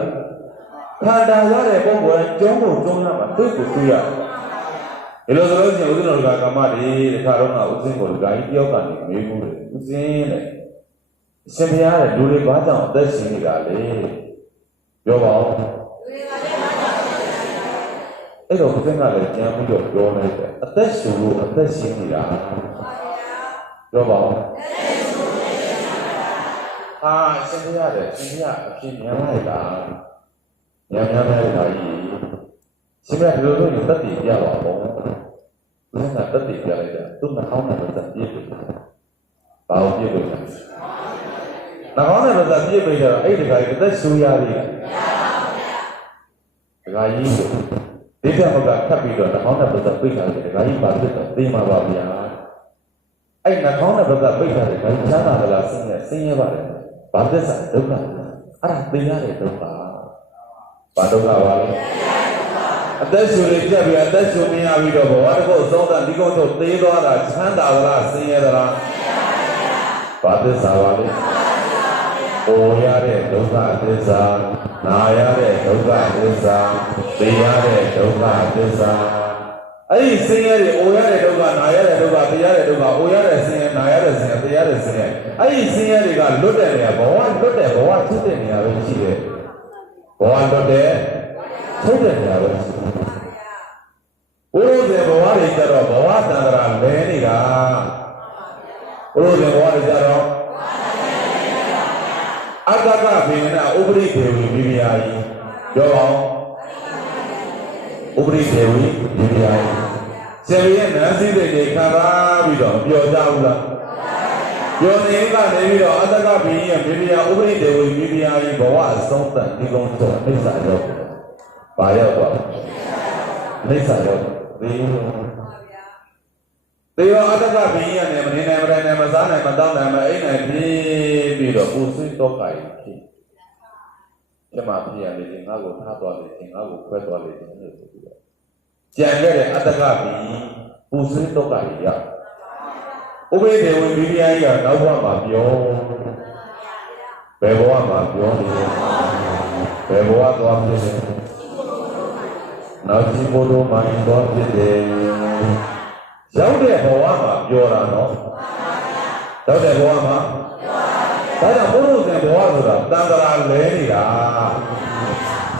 ခန္ဓာရတဲ့ပုဂ္ဂိုလ်ကျုံးကိုကျုံးရမှာသူ့ကိုတွေ့ရဒီလိုဆိုလို့ရှိရင်ဥဒ္ဒနောဒကာကမတွေတခါတော့ကဥစဉ်ကိုဒကာကြီးတယောက်ကနေမေးဘူးလေဥစဉ်တဲ့ရှင်ဘုရားတဲ့လူတွေဘာကြောင့်အသက်ရှင်နေတာလဲပြောပါဦးအဲ့တော့ဥစဉ်ကလည်းကြံပြီးတော့ပြောနေတယ်အသက်ရှင်လို့အသက်ရှင်နေတာပြောပါဦးဟာရှင်ဘုရားတဲ့ရှင်ဘုရားအဖြစ်မြန်လိုက်တာမြန်လိုက်တာကြီးရှင်ဘုရားဒီလိုဆိုရင်တတ်တည်ပြပါဘောဘုရားကတတ်တည်ပြလိုက်တာသူ့နှောင်းနဲ့ပတ်သက်ပြည့်ပြီဘာလို့ပြည့်ပြီလဲနှောင်းနဲ့ပတ်သက်ပြည့်ပြီတော့အဲ့ဒီကကြီးအသက်ဆူရပြီဒကာကြီးဒီကဘကထပ်ပြီးတော့နှောင်းနဲ့ပတ်သက်ပြိထားတယ်ဒကာကြီးပါဖြစ်တော့သိမှာပါဗျာအဲ့နှောင်းနဲ့ပတ်သက်ပြိထားတယ်ဒကာကြီးချမ်းသာသလားဆင်းရဲပါတယ်ဘာသစ္စာဒုက္ခအဲ့ဒါသိရတဲ့ဒုက္ခဘာဒုက္ခပါလဲအသက်ရှူလေးပြတ်ပြီးအသက်ရှူမရပြီးတော့ဘဝတစ်ခုသုံးသပ်ဒီကုန်းထုတ်သေးသွားတာချမ်းသာလားဆင်းရဲသလားဘာသစ္စာပါလဲအိုရတဲ့ဒုက္ခသစ္စာနာရတဲ့ဒုက္ခသစ္စာသိရတဲ့ဒုက္ခသစ္စာအဲ့ဒီဆင်းရဲတွေအိုရတဲ့ဒုက္ခနာရတဲ့ဒုက္ခသိရတဲ့ဒုက္ခအိုရတဲ့ဆင်းရဲနာရတဲ့ဆင်းရဲသိရတဲ့ဆင်းရဲအဲ့ဒီဆင်းရဲတွေကလွတ်တဲ့နေရာဘဝလွတ်တဲ့ဘဝထုတ်တဲ့နေရာပဲရှိတယ်ဘဝလွတ်တဲ့ထုတ်တဲ့နေရာပဲရှိတယ်ဘုရားရဲ့ဘဝတွေကြတော့ဘဝတန္တရာလဲနေတာဘုရားရဲ့ဘဝတွေကြတော့အတ္တကဘေနဥပရိဒေဝီမိဖုရားကြီးပြောအောင်ဥပရိဒေဝီမိဖုရားကြီးဆယ်ရဲ့နန်းစည်းတွေခံစားပြီးတော့ပျော်ကြဘူးလားပျော်နေကနေပြီးတော့အတ္တကဘေရဲ့မိဖုရားဥပရိဒေဝီမိဖုရားကြီးဘဝအဆုံးသတ်ဒီကုန်းတော့အိဋ္ဌာရောက်ပါရောက်တော့အိဋ္ဌာရောက်သေရောအတ္တကဘိညာနဲ့မနေနိုင်မတိုင်းနိုင်မစားနိုင်မတောင်းနိုင်မအိမ်နိုင်ပြီးတော့ပူဆွေးတော့ကြိုင်ဖြစ်ကျမပြရလေငါ့ကိုထားသွားလေငါ့ကိုခွဲသွားလေလို့ဆိုပြီးတော့ကြံခဲ့တဲ့အတ္တကဘိပူဆွေးတော့ကြိုင်ရဥပိ္ပေဝိဘိယကြီးကနောက်ဘဝမှာပြောဘယ်ဘဝမှာပြောနေလဲဘယ်ဘဝသွားဖြစ်လဲနောက်ဒီဘုလိုမှန်တော်ဖြစ်တယ်ရောက်တဲ့ဘဝမှာပြောတာနော်ရောက်တဲ့ဘဝမှာဒါကြောင့်ဘုလိုတဲ့ဘဝဆိုတာတန်တရာလဲနေတာ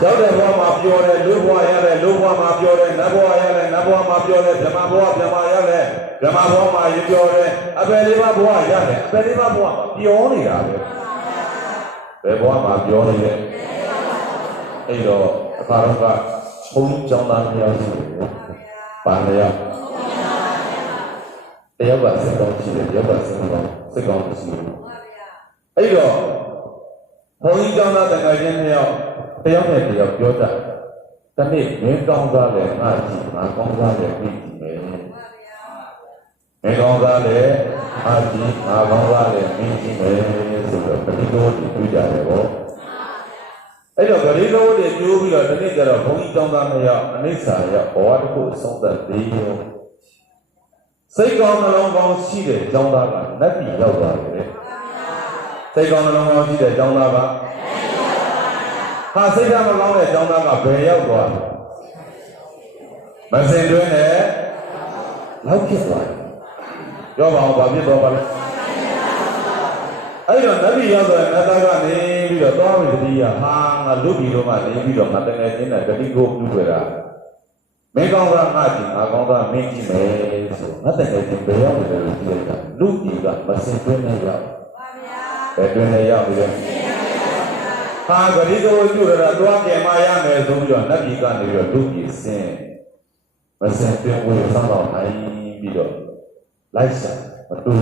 ရောက်တဲ့ဘဝမှာပြောတယ်လူဘဝရတယ်လူဘဝမှာပြောတယ်နတ်ဘဝရတယ်နတ်ဘဝမှာပြောတယ်ဓမ္မဘဝဓမ္မရတယ်ဓမ္မဘဝမှာရပြောတယ်အပယ်လေးပါးဘဝရတယ်အပယ်လေးပါးဘဝမှာပြောနေတာပဲဘယ်ဘဝမှာပြောနေလဲအဲ့တော့အခါတော့ကဘုန်းကျောင်းသားများရှိတယ်။ပါမရ။တရားပါစကောင်းရှိတယ်။တရားပါစကောင်းရှိတယ်။အဲ့တော့ဘုန်းကြီးကျောင်းသားတခါချင်းတယောက်နဲ့တယောက်ပြောတတ်။တနေ့မင်းကောင်းသားလည်းငါကြည့်ငါကောင်းသားလည်းပြီးပြီမယ် မေကောင်းသားလည်းအာကြီးငါကောင်းသားလည်းမင်းကြီးမယ်ဆိုတော့ပဋိသောတိပြုကြတယ်ပေါ့အဲ့တော့ပဋိသောတိကျိုးပြီးတော့ဒီနေ့ကျတော့ဘုန်းကြီးကျောင်းသားမရောက်အနိစ္စရောက်ဘဝတစ်ခုအဆုံးသတ်သေးရောစိတ်ကောင်းနှလုံးကောင်းရှိတဲ့ကျောင်းသားကနတ်ပြည်ရောက်သွားတယ်စိတ်ကောင်းနှလုံးကောင်းရှိတဲ့ကျောင်းသားကဟာစိတ်ကမကောင်းတဲ့ကျောင်းသားကဘယ်ရောက်သွားလဲမစင်တွင်းနဲ့လောက်ဖြစ်သွားတယ်ပြောပါအောင်ဘာဖြစ်သွားပါလဲအဲ့တော့နတ်ပြည်ရောက်တဲ့နတ်သားကနေပြီးတော့သွားပြီးတတိယဟာငါလူပြည်တော့မှနေပြီးတော့ငါတကယ်ချင်းတဲ့တတိကိုပြုတွေ့တာမင်းကောင်းသားငါကြည့်ငါကောင်းသားမင်းကြည့်မယ်ဆိုငါတကယ်ချင်းဘယ်ရောက်လဲလို့ပြောလိုက်တာလူပြည်ကမစင်တွင်းနဲ့ရောက်ပါဗျာဘယ်တွင်းနဲ့ရောက်ပြီးတော့ဟာဂရိကိုပြုရတာတွားကြံမရမယ်ဆိုပြီးတော့နတ်ပြည်ကနေပြီးတော့လူပြည်စင်မစင်တွင်းကိုဆောင်းတော့နိုင်ပြီးတော့လိုက်စားမတူ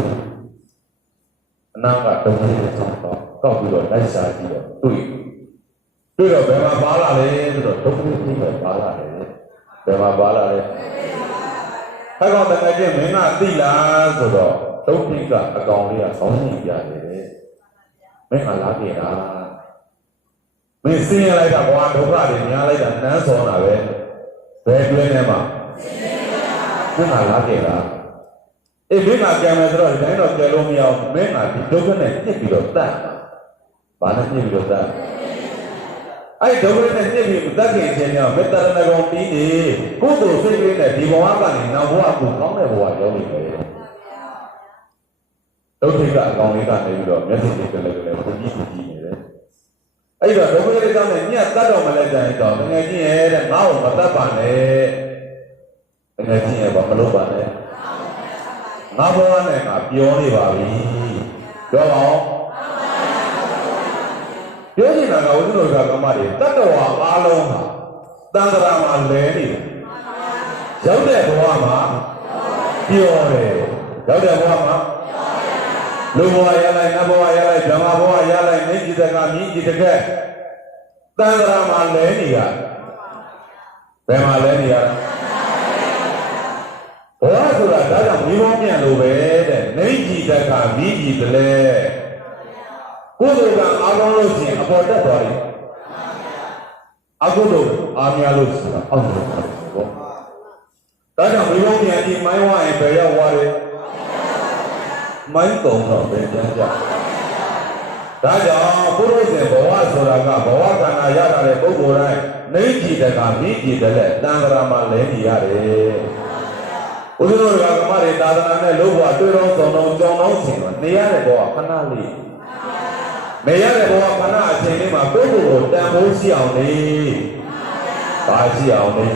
အနာကတုံးလေးဆောင်းတော့တောက်ပြီးတော့လိုက်စားကြည့်တော့တွေ့တော့ဘယ်မှာပါလာလဲဆိုတော့တုံးလေးကြီးပဲပါလာတယ်ဘယ်မှာပါလာလဲဟဲ့ကောင်တကယ်ချင်းမင်းကသိလားဆိုတော့တုံးကြီးကအကောင်လေးကဆောင်းနေကြတယ်မင်းကလာကြတာမင်းစင်းရလိုက်တာကွာဒုက္ခတွေများလိုက်တာနန်းစောတာပဲဘယ်တွင်းထဲမှာမင်းကလာကြတာအေးမင်းကကြံမယ်ဆိုတော့ဒီတိုင်းတော့ကြံလို့မရဘူးမင်းကဒီဒုက္ခနဲ့ညှစ်ပြီးတော့တတ်ဘာနဲ့ညှစ်ပြီးတော့တတ်အဲ့ဒုက္ခနဲ့ညှစ်ပြီးတတ်ခင်ချင်းကြောင့်မေတ္တာနဲ့ကောင်ပြီးနေကုသိုလ်စိတ်လေးနဲ့ဒီဘဝကနေနောက်ဘဝကိုကောင်းတဲ့ဘဝရောက်နေတယ်ဒုက္ခကအကောင်လေးကနေပြီးတော့မျက်စိတွေကလည်းဘုကြီးကိုကြည့်နေတယ်အဲ့တော့ဒုက္ခလေးကနဲ့ညက်တတ်တော့မလဲကြရင်တော့ငယ်ချင်းရဲ့တဲ့ငါ့ကိုမတတ်ပါနဲ့ငယ်ချင်းရဲ့ဘာမလုပ်ပါနဲ့ငါဘဝနဲ့ငါပြောနေပါပြီပြောပါဦးပြောနေတာကဝိသုဒ္ဓကမ္မတွေတတ္တဝါအားလုံးဟာတန်ត្រာမှာလဲနေတယ်ရောက်တဲ့ဘဝမှာပြောတယ်ရောက်တဲ့ဘဝမှာလူဘဝရလိုက်နတ်ဘဝရလိုက်ဓမ္မဘဝရလိုက်နေจิตကမြည်จิตကဲတန်ត្រာမှာလဲနေရဘယ်မှာလဲနေရဘဝဆိုတာဒါကြောင့်မိဘပြန်လို့ပဲတဲ့နေจิตကမြည်จิตလဲကုသိုလ်ကအားကောင်းလို့ရှိရင်အပေါ်တက်သွားတယ်အကုသိုလ်အားများလို့ဆိုတာအောက်တက်သွားတယ်ပေါ့ဒါကြောင့်မိဘပြန်ဒီမိုင်းဝါရင်ဘယ်ရောက်သွားတယ်မိုင်းကုံတော့ပဲကြမ်းကြဒါကြောင့်ပုရုဇဉ်ဘဝဆိုတာကဘဝခန္ဓာရတာတဲ့ပုဂ္ဂိုလ်တိုင်းနေจิตကမြည်จิตလဲတန်ត្រာမှာလဲနေရတယ်ဘုရားတော်ကကမတွေသာသနာနဲ့လို့ဘဝတွေ့တော့ဆုံးတော့ကြောင်းတော့ရှင်တော့နေရတဲ့ဘဝခဏလေးနေရတဲ့ဘဝခဏအချိန်လေးမှာကိုယ့်ကိုယ်ကိုတန်ဖိုးရှိအောင်လေပါရှိအောင်လေ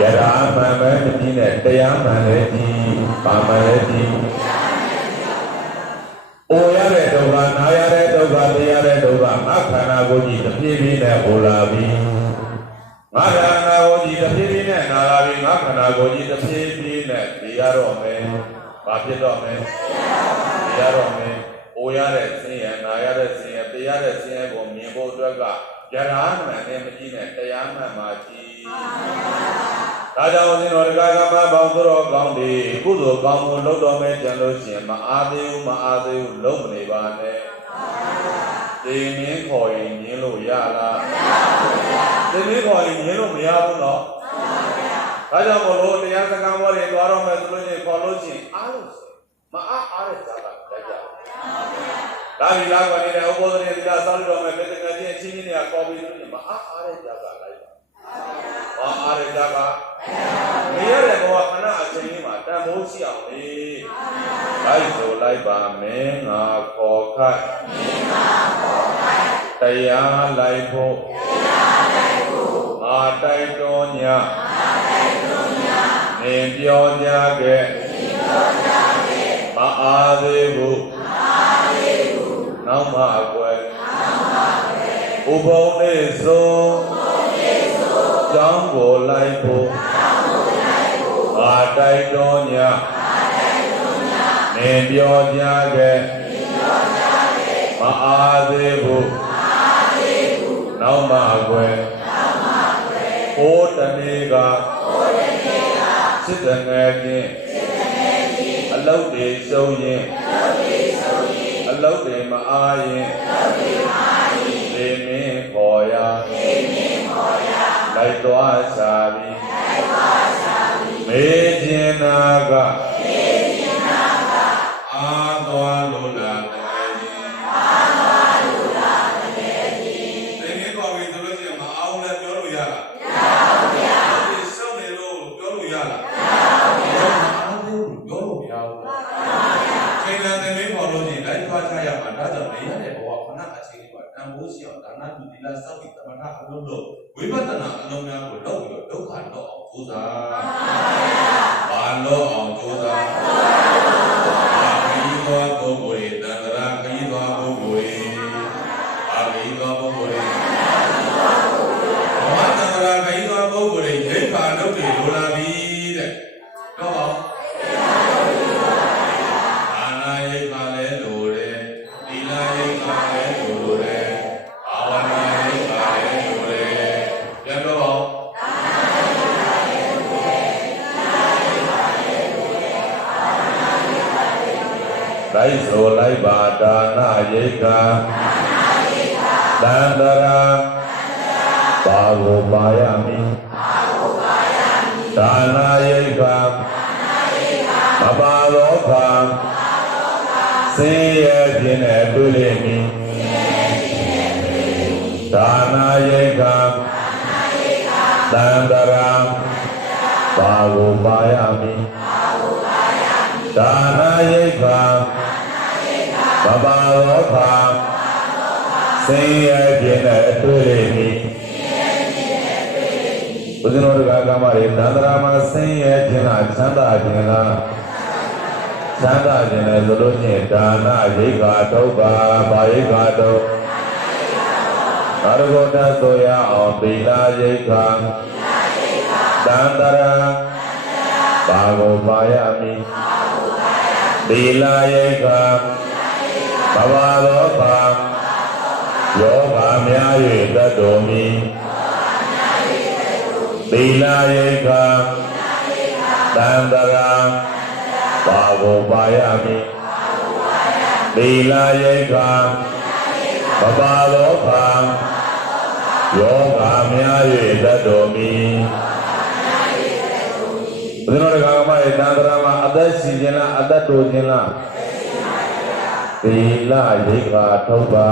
ယထာမှန်ပဲမပြီးနဲ့တရားမှန်လည်းဒီပါမှန်လည်းဒီအိုရတဲ့ဒုက္ခနာရတဲ့ဒုက္ခတရားတဲ့ဒုက္ခငါခန္ဓာကိုယ်ကြီးတစ်ပြေးပြေးနဲ့ဟိုလာပြီငါခန္ဓာကိုယ်ကြီးတစ်ပြေးပြေးနဲ့နာလာပြီငါခန္ဓာကိုယ်ကြီးတစ်ပြေးပြေးနဲ့သိရတော့မယ်ဘာဖြစ်တော့မယ်သိရတော့မယ်အိုရတဲ့ဆင်းရဲနာရတဲ့ဆင်းရဲတရားတဲ့ဆင်းရဲကိုမြင်ဖို့အတွက်ကယထာမှန်နဲ့မကြည့်နဲ့တရားမှန်မှာကြည့်ဒါကြောင့်ဦးဇင်းတော်ဒကာကမပေါင်းတော်ကောင်းဒီကုသိုလ်ကောင်းမှုလုပ်တော်မဲ့ကြံလို့ရှိရင်မအားသေးဘူးမအားသေးဘူးလုံးမနေပါနဲ့ဒီမင်းခေါ်ရင်ညင်းလို့ရလားဒီမင်းခေါ်ရင်ညင်းလို့မရဘူးနော်ဒါကြောင့်မလို့တရားစကားပေါ်တွေသွားတော့မဲ့ဆိုလို့ရှိရင်ခေါ်လို့ရှိရင်အားလို့မအားတဲ့ဇာတ်ကလက်ကြဒါဒီလားကွာနေတဲ့ဥပ္ပိုလ်တွေဒီလားစောင့်လို့တော့မဲ့တကယ်ချင်းချင်းတွေကကော်ပြီးလို့မအားတဲ့ဇာတ်ကလိုက်ပါအားတဲ့ဇာတ်ကနေရတဲ့ဘဝခဏအချိန်လေးမှာတန်ဖိုးရှိအောင်လေလိုက်ဆိုလိုက်ပါမင်းငါခေါ်ခိုက်တရားလိုက်ဖို့ငါတိုက်တော်ညာနေပြောကြခဲ့မအားသေးဘူးနောက်မှအကွယ်ဥပုံနေဆုံးကျောင်းကိုလိုက်ဖို့ငါတိုက်တော်ညာနေပြောကြခဲ့မအားသေးဘူးနောက်မှအကွယ်ဟိုတနေ့ကစစ်တငယ်ချင်း လောက်တွေရှုံးရင်အလောက်တွေမအားရင်လေမင်းခေါ်ရာလိုက်သွားစာပြီးမေခြင်းနာကအာသွားလို့လာတယ်လေမင်းခေါ်ပြီးဆိုလို့ရှိရင်မအောင်လည်းပြောလို့ရလားမရဘူးရှုံးနေလို့ပြောလို့ရလားပြောလို့မရဘူးချိန်တန်သမီးခေါ်လို့ရှိရင်လိုက်သွားချရမှာဒါကြောင့်နေရတဲ့ဘဝခဏအခြေအနေပါတန်ဖိုးရှိအောင်ဒါနတုတိလစောက်ပြီးတမထအလုံးလို့ဝိပဿနာအလုံးများကိုလောက်ပြီးတော့ဒုက္ခတော့အောင်ကြိုးစားဘာလို့အောင်ကြိုးစားခရီးသွားပုဂ္ဂိုလ်တန်ត្រာခရီးသွားပုဂ္ဂိုလ်အာခရီးသွားပုဂ္ဂိုလ်ဘာတန်ត្រာခရီးသွားပုဂ္ဂိုလ်ရိက္ခာလုပ်တွေလိုလာပြီတဲ့တော့လိုက်ဆိုလိုက်ပါဒါနရိက္ခာတန်တရာပါကိုပါရမည်ဒါနရိက္ခာမပါသောခါဆင်းရဲခြင်းနဲ့တွေ့လိမ့်မည်ဒါနရိက္ခာတန်တရာပါကိုပါရမည်ဒါနရိက္ခာမပါသောခါဆင်းရဲခြင်းနဲ့အတွေ့လိမ့်မည်ဘုရားတော်ကကမရေသန္တရာမှာဆင်းရဲခြင်းလားချမ်းသာခြင်းလားချမ်းသာခြင်းနဲ့ဆိုလို့ချင်းဒါနရိက္ခာထုတ်ပါဘာရိက္ခာထုတ်ဘာရဂောတဆိုရအောင်သီလရိက္ခာသန္တရာဘာကိုပါရမည်သီလရိက္ခာဘဝသောခါယောဂများ၍တတ်တော်မူသီလရိက္ခာတန်တရာဘာကိုပါရမည်သီလရိက္ခာဘဝသောခါယောဂများ၍တတ်တော်မူဘုရားတော်ကမှတန်တရာမှာအသက်ရှင်ခြင်းလားအသက်တိုခြင်းလားသီလရိက္ခာထုတ်ပါ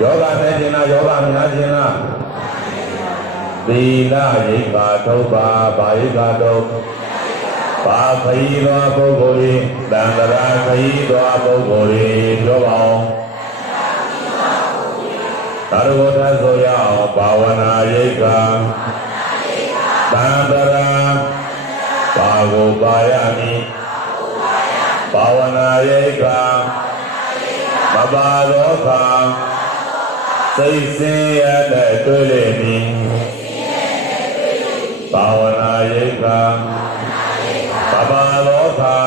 ယောဂနဲ့ခြင်းလားယောဂများခြင်းလားသီလရိက္ခာထုတ်ပါဘာရိက္ခာထုတ်ပါခရီးသောပုဂ္ဂိုလ်တန်တရာခရီးသောပုဂ္ဂိုလ်ပြောပါအောင်သာရဂောထဆိုရအောင်ဘာဝနာရိက္ခာတန်တရာဘာကိုပါရမည်ဘာဝနာရိက္ခာမပါသောခါစိတ်ဆင်းရဲတဲ့တွေ့လိမ့်မည်ဘာဝနာရိက္ခာမပါသောခါ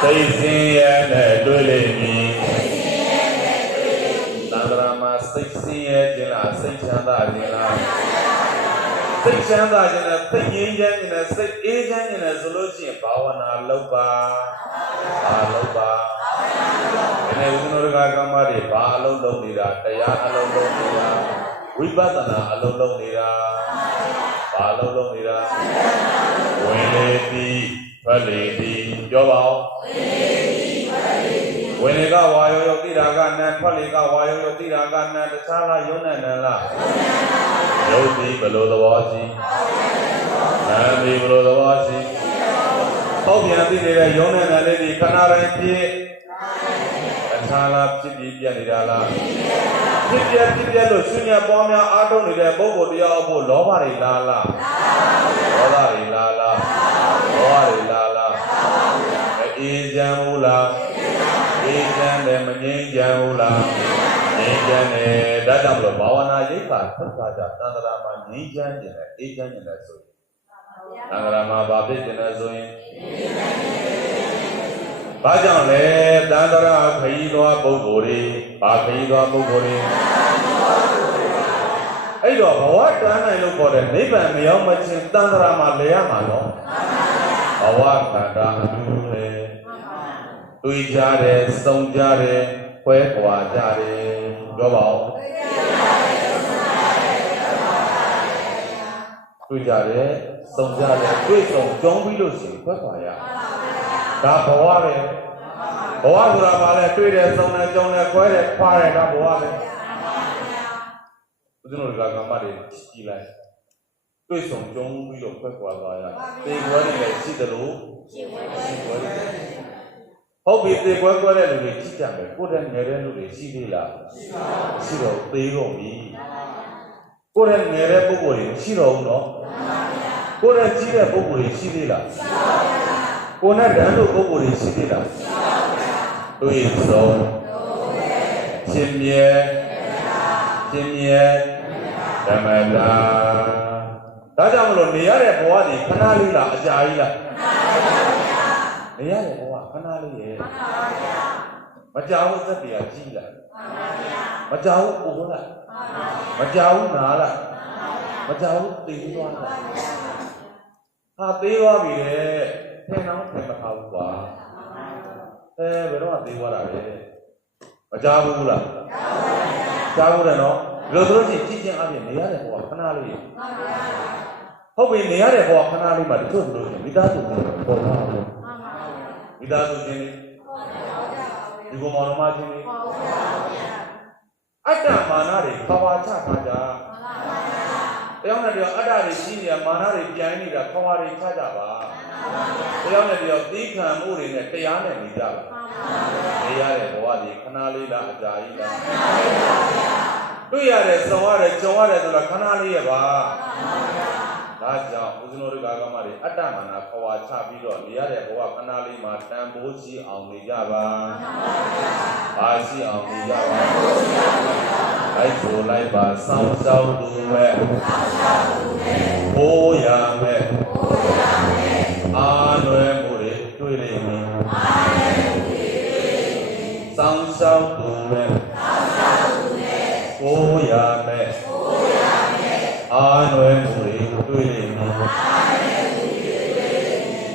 စိတ်ဆင်းရဲတဲ့တွေ့လိမ့်မည်သန္တရာမှာစိတ်ဆင်းရဲခြင်းလားစိတ်ချမ်းသာခြင်းလားစိတ်ချမ်းသာခြင်းနဲ့စိတ်ငြိမ်းချမ်းခြင်းနဲ့စိတ်အေးချမ်းခြင်းနဲ့ဆိုလို့ရှိရင်ဘာဝနာလုပ်ပါဘာလုပ်ပါဒီနေ့ဦးဇင်းတို့ကကမ္မတွေဘာအလုံးလုံးနေတာတရားအလုံးလုံးနေတာဝိပဿနာအလုံးလုံးနေတာဘာအလုံးလုံးနေတာဝင်လေသည်ထွက်လေသည်ပြောပါဦးဝင်လေကဝါယောယောတိရာကနံထွက်လေကဝါယောယောတိရာကနံတခြားလားယုံနဲ့နံလားယုတ်ဒီဘလို့သဘောရှိနာဒီဘလို့သဘောရှိပေါ့ပြန်သိနေတဲ့ယုံနဲ့နံလေးဒီခဏတိုင်းဖြစ်အခြားလားဖြစ်ပြီးပြနေတာလားဖြစ်ပြလို့ရှင်ရပွားများအားထုတ်နေတဲ့ပုဂ္ဂိုလ်တရားအဖို့လောဘတွေလားလားဒေါသတွေလားလားဒေါသတွေလားလားမအေးချမ်းဘူးလားအေးချမ်းတယ်မငြိမ်းချမ်းဘူးလားငြိမ်းချမ်းတယ်ဒါကြောင့်မလို့ဘာဝနာရိက္ခာသက်သာကြသန္တရာမှာငြိမ်းချမ်းခြင်းနဲ့အေးချမ်းခြင်းနဲ့ဆိုရင်သန္တရာမှာဘာဖြစ်ခြင်းလဲဆိုရင်ဘာကြောင့်လဲတန်တရာခရီးသွားပုဂ္ဂိုလ်တွေဘာခရီးသွားပုဂ္ဂိုလ်တွေအဲ့တော့ဘဝတန်းနိုင်လို့ခေါ်တဲ့နိဗ္ဗာန်မရောက်မချင်းတန်တရာမှာလဲရမှာနော်ဩ ဝခန္ဓာအတူလေတွေ့ကြတယ်စုံကြတယ်ခွဲခွာကြတယ်ပြောပါဦးတွေ့ကြတယ်စုံကြတယ်တွေ့ဆုံကြုံပြီးလို့ရှိရင်ခွဲခွာရဒါဘဝပဲဘဝဆိုတာဘာလဲတွေ့တယ်စုံတယ်ကြုံတယ်ခွဲတယ်ခွာတယ်ဒါဘဝပဲဦးဇင်းတို့ကကမ္မတွေကြည်လိုက်တွေ့ဆုံကြုံပြီးတော့ခွဲခွာသွားရတေခွဲနေလည်းရှိတယ်လို့ရှိခွဲတယ်ဟုတ်ပြီတေခွဲခွဲတဲ့လူတွေကြည့်ကြမယ်ကိုယ်တည်းငယ်တဲ့လူတွေရှိသေးလားရှိတော့သေးတော့ပြီကိုယ်တည်းငယ်တဲ့ပုဂ္ဂိုလ်တွေရှိတော့ဘူးနော်ကိုယ်တည်းကြီးတဲ့ပုဂ္ဂိုလ်တွေရှိသေးလားကိုယ်နဲ့တန်းလို့ပုဂ္ဂိုလ်တွေရှိသေးလားတွေ့ဆုံရှင်မြဲဓမ္မတာဒါကြောင့်မလို့နေရတဲ့ဘဝဒီခဏလေးလားအကြာကြီးလားနေရတဲ့ဘဝခဏလေးရဲ့မကြောက်သက်တရားကြီးလားမကြောက်အိုးလားမကြောက်နားလားမကြောက်သိသွားလားဟာသေးသွားပြီလေထင်တော့ထင်မထားဘူးကွာဘယ်တော့သေးသွားတာလဲမကြောက်ဘူးလားကြောက်ဘူးတယ်နော်ဘယ်လိုဆိုလို့ရှိရင်ကြည်ကျင်အပြင်နေရတဲ့ဘဝခဏလေးဟုတ်ပြီနေရတဲ့ဘဝခဏလေးမှာတချို့ဆိုလို့ရှိရင်မိသားစုတွေပေါ်လာတယ်မိသားစုချင်းဒီကောင်မောင်နှမချင်းအတ္တမာနတွေခဝါချထားကြတယောက်နဲ့တယောက်အတ္တတွေရှိနေတာမာနတွေပြိုင်နေတာခဝါတွေချကြပါတယောက်နဲ့တယောက်သီးခံမှုတွေနဲ့တရားနဲ့နေကြပါနေရတဲ့ဘဝဒီခဏလေးလားအကြာကြီးလားတွေ့ရတယ်စုံရတယ်ကြုံရတယ်ဆိုတာခဏလေးရပါဒါကြောင့်ဦးဇင်းတို့ကကမတွေအတ္တမာနခဝါချပြီးတော့နေရတဲ့ဘဝခဏလေးမှာတန်ဖိုးရှိအောင်နေကြပါဘာရှိအောင်နေကြပါလိုက်ဆိုလိုက်ပါစောင်းစောင်းသူမဲ့ဘိုးရမဲ့အာနွယ်မှုတွေတွေ့နေပြီစောင်းစောင်းသူမဲ့ကိုရမဲ့အာနွယ်မှုတွေတွေ့နေပြီ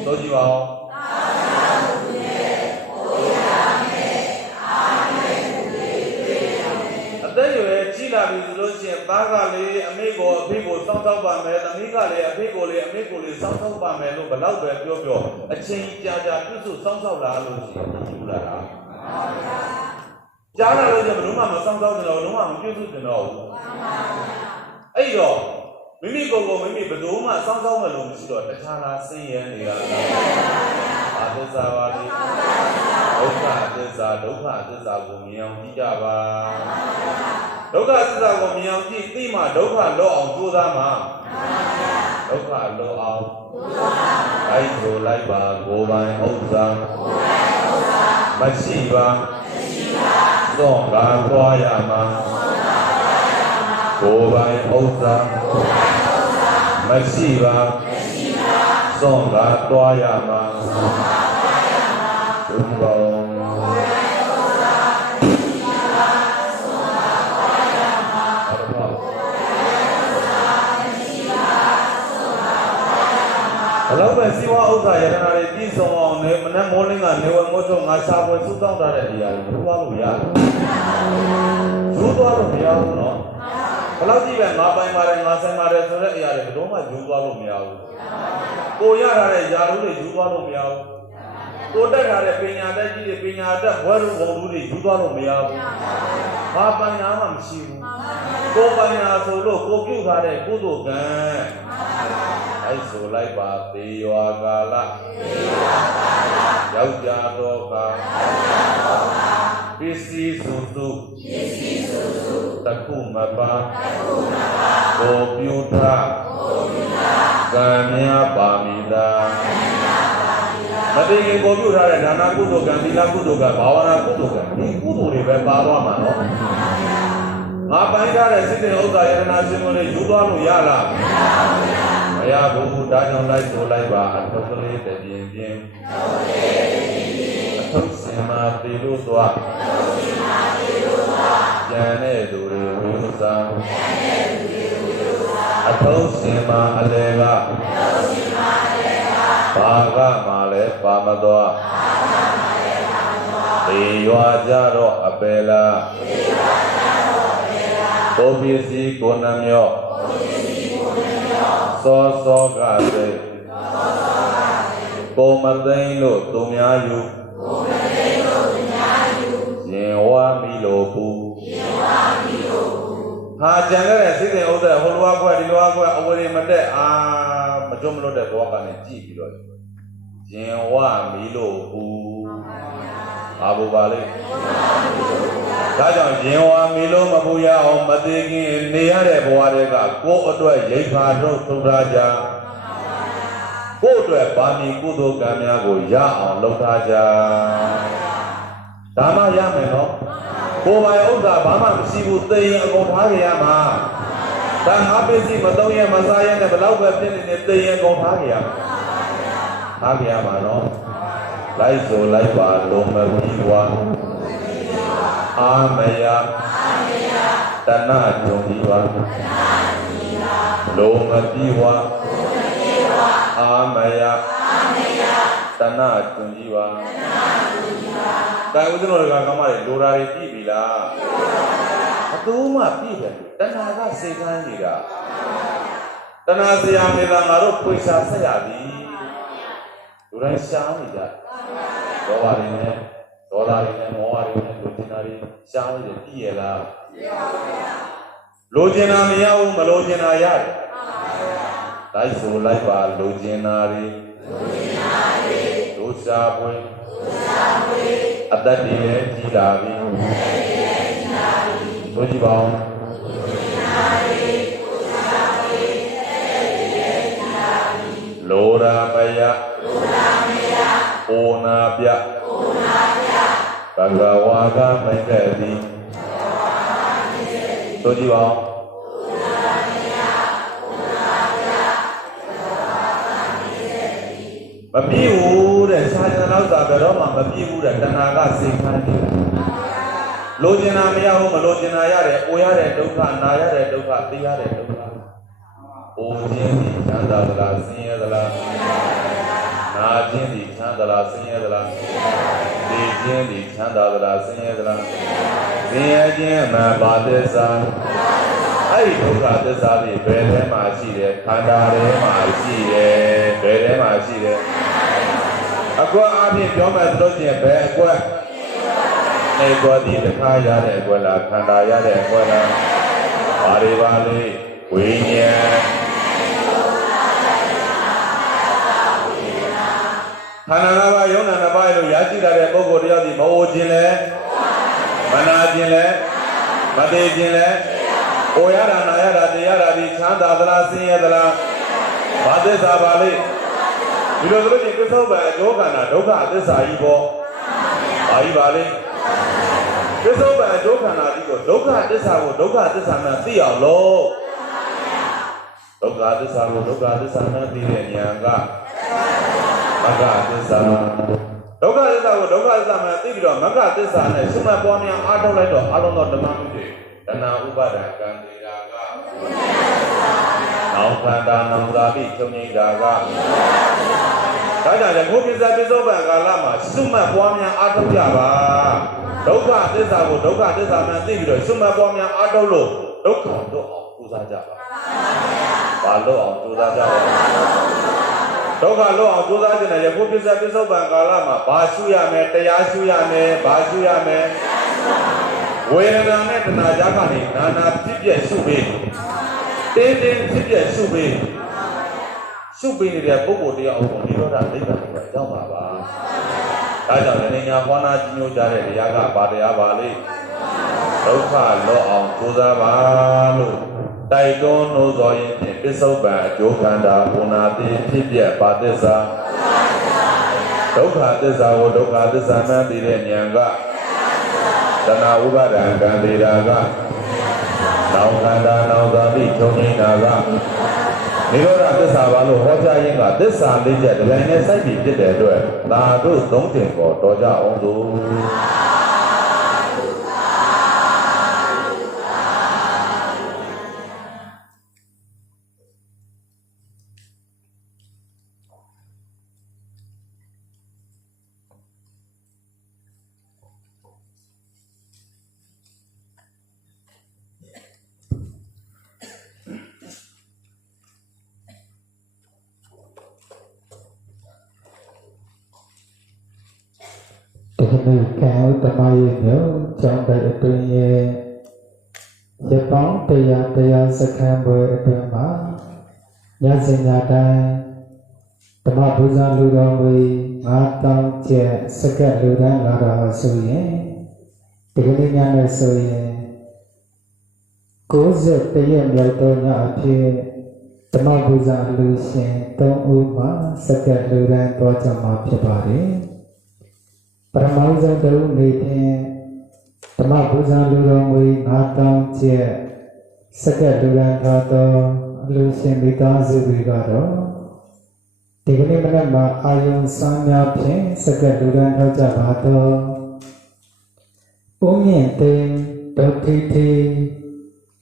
တို့ကြည့်ပါဦးအသက်ရွယ်ကြီးလာပြီဆိုလို့ရှိရင်သားကလေးအမေကိုအဖေကိုစောင့်ရှောက်ပါမယ်သမီးကလည်းအဖေကိုလည်းအမေကိုလည်းစောင့်ရှောက်ပါမယ်လို့ဘယ်တော့ပဲပြောအချိန်ကြာကြာပြုစုစောင့်ရှောက်လာလို့ရှိရင်ယူလာတာကြားလာလို့ကျဘယ်လိုမှမစောင့်ရှောက်ကြတော့ဘယ်လိုမှမပြုစုကြတော့ဘူးအဲ့တော့မိမိကိုယ်ကိုမိမိဘယ်လိုမှစောင့်ရှောက်မယ်လို့မရှိတော့တခြားလားစိတ်ရနေတာအာသစ္စာပါလိဒုက္ခသစ္စာကိုမြင်အောင်ကြည့်ကြပါဒုက္ခသစ္စာကိုမြင်အောင်ကြည့်သိမှဒုက္ခလောအောင်ကြိုးစားမှာဒုက္ခလောအောင်လိုက်ဆိုလိုက်ပါကိုယ်ပိုင်ဥစ္စာမရှိပါသောကသွားရမှာကိုယ်ပိုင်ဥစ္စာမရှိပါသောကသွားရမှာဘုရားဘလောက်ပဲစီဝါဥစ္စာယတနာတွေပြည့်စုံအောင်နဲ့မနဲ့မိုးလင်းကနေဝဲမိုးထုတ်ငါရှာဖွေစုတောင်းထားတဲ့နေရာတွေဘုရားလို့ရတယ်။ယူသွားလို့မရဘူးနော်။ဘလောက်ကြည့်ပဲငါပိုင်ပါတယ်ငါဆိုင်ပါတယ်ဆိုတဲ့အရာတွေဘယ်တော့မှယူသွားလို့မရဘူး။ကိုရထားတဲ့ຢာတို့တွေယူသွားလို့မရဘူး။ကိုတက်ထားတဲ့ပညာတတ်ကြီးတွေပညာတတ်ဘွဲလူဘုံလူတွေယူသွားလို့မရဘူး။ဘာပိုင်နာမှမရှိဘူး။ကိုပိုင်နာဆိုလို့ကိုပြုတ်ထားတဲ့ကုသိုလ်ကံအဲ့ဆိုလိုက်ပါသေဝါကာလယောက်ျားတော်ကပစ္စည်းစုစုတခုမပါကိုပြုထားကံများပါမိတာမတည်ရင်ကိုပြုထားတဲ့ဒါနကုသိုလ်ကံသီလကုသိုလ်ကံဘာဝနာကုသိုလ်ကံဒီကုသိုလ်တွေပဲပါသွားမှာနော်ငါပိုင်းထားတဲ့စိတ်တဲ့ဥစ္စာယတနာရှင်ကိုလည်းယူသွားလို့ရလားမရဘူးဒါကြောင့်လိုက်ဆိုလိုက်ပါအထုပ်ကလေးတပြင်းပြင်းအထုပ်စင်မာတေလို့သွားကျန်တဲ့သူတွေဝိသံအထုပ်စင်မာအလေက ဘာကမှလည်းပါမသွားဒီရွာကြတော့အပယ်လားကိုပစ္စည်းကိုနှမြော့စောစောကစိတ်ကိုမသိမ့်လို့သူများယူရင်ဝါမီလို့ဘူးဟာကြံခဲ့တဲ့စိတ်တဲ့ဥစ္စာဟိုလိုကွက်ဒီလိုကွက်အဝရီမတက်မကြုံမလို့တဲ့ဘောကနေကြည့်ပြီးတော့ရင်ဝါမီလို့ဘူးအာဘူပါလေဒါကြောင့်ရင်ဝါမီလို့မပူရအောင်မသေးခင်နေရတဲ့ဘဝတွေကကိုယ်အတွက်ရိတ်ခါတော့ထုံထားကြကိုယ်အတွက်ဗာမီကုသိုလ်ကံများကိုရအောင်လုပ်ထားကြဒါမှရမယ်နော်ကိုယ်ပိုင်ဥစ္စာဘာမှမရှိဘူးသိရင်အကုန်ထားကြရမှာဒါငါပစ္စည်းမသုံးရမစားရနဲ့ဘလောက်ပဲဖြစ်နေသိရင်အကုန်ထားကြရမှာထားကြရမှာနော်လိုက်ဆိုလိုက်ပါလုံးမပြီးဝါအာမယတဏှာကြုံပြီးဝါလုံးမပြီးဝါအာမယတဏှာကြုံပြီးဝါဒါဥဒ္ဓရောကကမတွေလိုရာတွေပြည့်ပြီလားအတူမှပြည့်တယ်တဏှာကစေကန်းနေတာတဏှာစရာနေတာငါတို့ဖွေရှာဆက်ရသည်လူတိုင်းရှားနေကြဒေါသတွေနဲ့ဒေါသတွေနဲ့မောဟတွေနဲ့လူကျင်တာတွေရှားနေတယ်ပြည့်ရလားလူကျင်တာမရဘူးမလူကျင်တာရတယ်လိုက်ဆိုလိုက်ပါလူကျင်တာတွေလူရှားပွဲအတ္တတည်းလည်းကြီးလာပြီဆိုကြည့်ပါဦးလောရာမယအိုနာပြဘဂဝါကမိတ်တဲ့သည်ဆိုကြည့်ပါဦးမပြည့်ဘူးတဲ့စာကျန်တော့သာဘယ်တော့မှမပြည့်ဘူးတဲ့တဏှာကစိတ်ခံနေလိုချင်တာမရဘူးမလိုချင်တာရတယ်အိုရတဲ့ဒုက္ခနာရတဲ့ဒုက္ခသိရတဲ့ဒုက္ခအိုခြင်းဒီချမ်းသာသလားဆင်းရဲသလားနာခြင်းဒီချမ်းသာလားဆင်းရဲသလားသိခြင်းဒီချမ်းသာသလားဆင်းရဲသလားဆင်းရဲခြင်းမှာဘာသစ္စာအဲ့ဒီဒုက္ခသစ္စာတွေဘယ်ထဲမှာရှိတယ်ခန္ဓာထဲမှာရှိတယ်ဘယ်ထဲမှာရှိတယ်အကွက်အပြင်ပြောမယ်ဆိုရင်ဘယ်အကွက်နေကွက်ဒီတစ်ခါရတဲ့အကွက်လားခန္ဓာရတဲ့အကွက်လားဘာတွေပါလဲဝိညာဉ်ခန္ဓာ၅ပါးယုံနာ၅ပါးလို့ရရှိလာတဲ့ပုဂ္ဂိုလ်တယောက်ဒီမအိုခြင်းလဲမနာခြင်းလဲမသိခြင်းလဲကိုရတာနာရတာတရားတာဒီချမ်းသာသလားဆင်းရဲသလားဘာသစ္စာပါလိဒီလိုဆိုလို့ရှိရင်ပစ္စုပန်အကျိုးခန္ဓာဒုက္ခသစ္စာကြီးပေါ့ဘာကြီးပါလိပစ္စုပန်အကျိုးခန္ဓာကြီးကိုဒုက္ခသစ္စာကိုဒုက္ခသစ္စာမှသိအောင်လို့ဒုက္ခသစ္စာကိုဒုက္ခသစ္စာမှသိတဲ့ဉာဏ်ကမဂ္ဂသစ္စာဒုက္ခသစ္စာကိုဒုက္ခသစ္စာမှသိပြီးတော့မဂ္ဂသစ္စာနဲ့ရှုမှတ်ပွားများအားထုတ်လိုက်တော့အလုံးသောဓမ္မမှုတွေတဏှာဥပါဒံကံတိရာကနောင်ခန္ဓာနောင်သာတိချုပ်ငြိတာကဒါကြောင့်ယခုပစ္စပစ္စုပန်ကာလမှာရှုမှတ်ပွားများအားထုတ်ကြပါဒုက္ခသစ္စာကိုဒုက္ခသစ္စာမှသိပြီးတော့ရှုမှတ်ပွားများအားထုတ်လို့ဒုက္ခတို့အောင်ပူဇော်ကြပါဘာလို့အောင်ပူဇော်ကြပါဒုက္ခလို့အောင်ပူဇော်ခြင်းနဲ့ယခုပစ္စပစ္စုပန်ကာလမှာဘာရှုရမယ်တရားရှုရမယ်ဘာရှုရမယ်ဝေဒနာနဲ့တဏှာကြားကနေနာနာဖြစ်ပြရှုပေးတင်းတင်းဖြစ်ပြရှုပေးရှုပေးနေတဲ့ပုဂ္ဂိုလ်တရားအပေါ်နိရောဓဒိဋ္ဌာကိုအကြောင်းပါပါဒါကြောင့်လည်းညာဟောနာကြီးညိုကြတဲ့တရားကဘာတရားပါလိဒုက္ခလောအောင်ပူဇော်ပါလို့တိုက်တွန်းလို့ဆိုရင်ဖြင့်ပစ္စုပန်အကျိုးခန္ဓာဘုနာတိဖြစ်ပြပါသစ္စာဒုက္ခသစ္စာကိုဒုက္ခသစ္စာမှန်သိတဲ့ဉာဏ်ကတဏှာဥပါဒံကံတိရာကနောင်ခန္ဓာနောင်သာတိချုပ်ငြိတာကနိရောဓသစ္စာပါလို့ဟောကြားရင်းကသစ္စာလေးချက်တစ်ပိုင်းနဲ့စိုက်ပြီးဖြစ်တဲ့အတွက်သာတို့သုံးတင်ပေါ်တော်ကြအောင်သို့ နေ့ကံဥတ္တမယေမျိုးကျောင်းတိုက်အတွင်းရဲ့ရပောင်းတရားစခန်းပွဲအတွင်းမှာညစဉ်ညတိုင်းဓမ္မပူဇာလူတော်မူ9000ကျပ်စကတ်လူတန်းလာတော်ဆိုရင်ဒီကနေ့ညနဲ့ဆိုရင်91ရက်မြောက်သောညအဖြစ်ဓမ္မပူဇာလူရှင်3ဦးမှာစကတ်လူတန်းတော်ကြမှာဖြစ်ပါတယ်ပရမောဇ္ဇတုနေဖြင့်ဓမ္မပူဇာလူတော်မူ9000ကျပ်စကတ်လူတန်းတော်သောလူရှင်မိသားစုတွေကတော့ဒီကနေ့မနက်မှာအာယုံစမ်းများဖြင့်စကတ်လူတန်းထောက်ကြပါတော့ဦးမြင့်သိန်းဒုတိတိ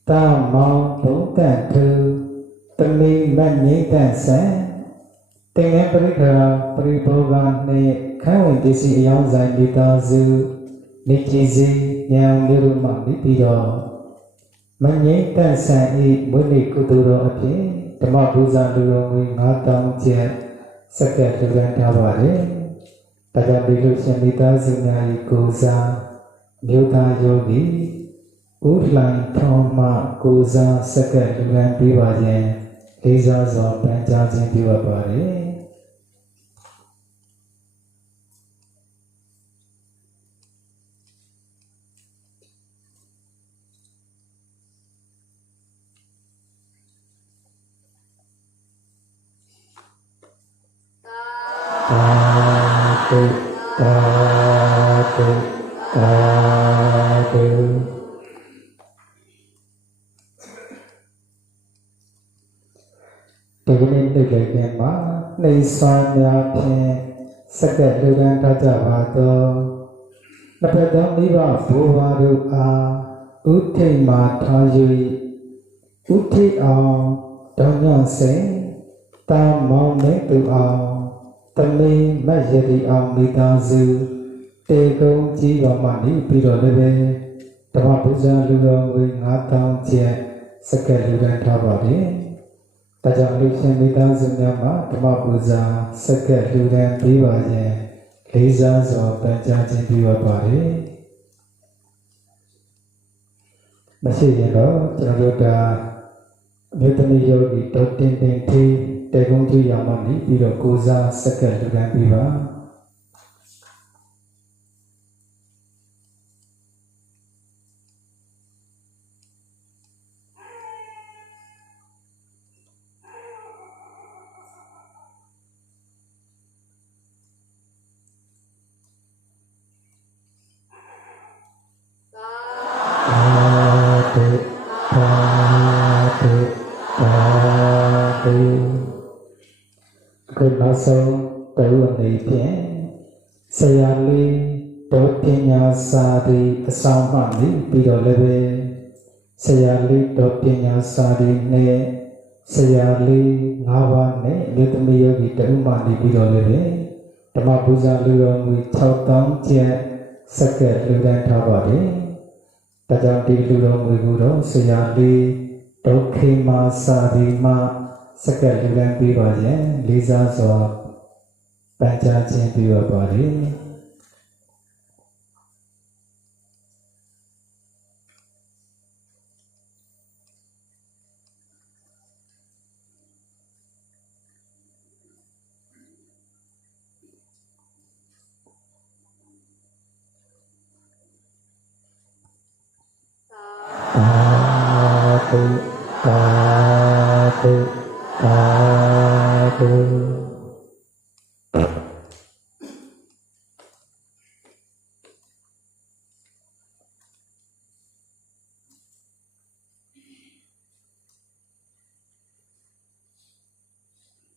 တာမောင်ဘုံတန်သူတမိမတ်ငိမ့်တန်ဆန်တင်ငယ်ပရိခရာပရိဘောဂနှင့်ခန်းဝင်ပစ္စည်းအယောင်းဆိုင်မိသားစုနေကြည်စီညံမျိုးတို့မှပြီးတော့မငိမ့်တန်ဆန်ဤမွေးနေ့ကုသိုလ်တော်အဖြစ်ဓမ္မပူဇာလူတော်မူ9000ကျပ်စကတ်လူတန်းထားပါတယ်။ဒါကြောင့်ဒီလိုရှင်မိသားစုများ၏ကိုးစားမြို့သားယောဂီဦးလှိုင်ထောင်းမှကိုးစားစကတ်လူတန်းပေးပါခြင်းလေးစားစွာပန်ကြားခြင်းပြုအပ်ပါတယ်။တာတုဒီကနေ့နေ့လည်ခင်းမှာနှိမ်ဆွမ်းများဖြင့်စကတ်လူတန်းထားကြပါတော့နှစ်ဖက်သောမိဘဘိုးဘွားတို့အားဥထိတ်မှာထား၍ဥထိတ်အောင်တောင်းညွန့်စိန်တာမောင်းနေသူအောင်တမိမတ်ရည်အောင်မိသားစုတေကုံကြီးပါမှနေပြီးတော့လည်းပဲဓမ္မပူဇာလူတော်မူ9000ကျပ်စကတ်လူတန်းထားပါတယ်။ဒါကြောင့်လူရှင်မိသားစုများမှာဓမ္မပူဇာစကတ်လူတန်းပေးပါခြင်းလေးစားစွာပန်ကြားခြင်းပြုအပ်ပါတယ်။မရှိရင်တော့ကျွန်တော်တို့အမျိုးသမီးယောဂီတော်တင်တင်သေးတေကုံကြီးရမှနေပြီးတော့ကိုးစားစကတ်လူတန်းပေးပါခုနောက်ဆုံးတရုတ်အနေဖြင့်ဆရာလေးဒေါ်ပညာစာရီအဆောင်မှနေပြီးတော့လည်းပဲဆရာလေးဒေါ်ပညာစာရီနဲ့ဆရာလေး9ပါးနဲ့မြေသမီးယောဂီတဦးမှနေပြီးတော့လည်းပဲဓမ္မပူဇာလူတော်မူ6000ကျပ်စကတ်လူတန်းထားပါတယ်။ဒါကြောင့်ဒီလူတော်မူကိုတော့ဆရာလေးဒေါ်ခေမာစာရီမှစကတ်လူတန်းပေးပါခြင်းလေးစားစွာပန်ကြားခြင်းပြုအပ်ပါတယ်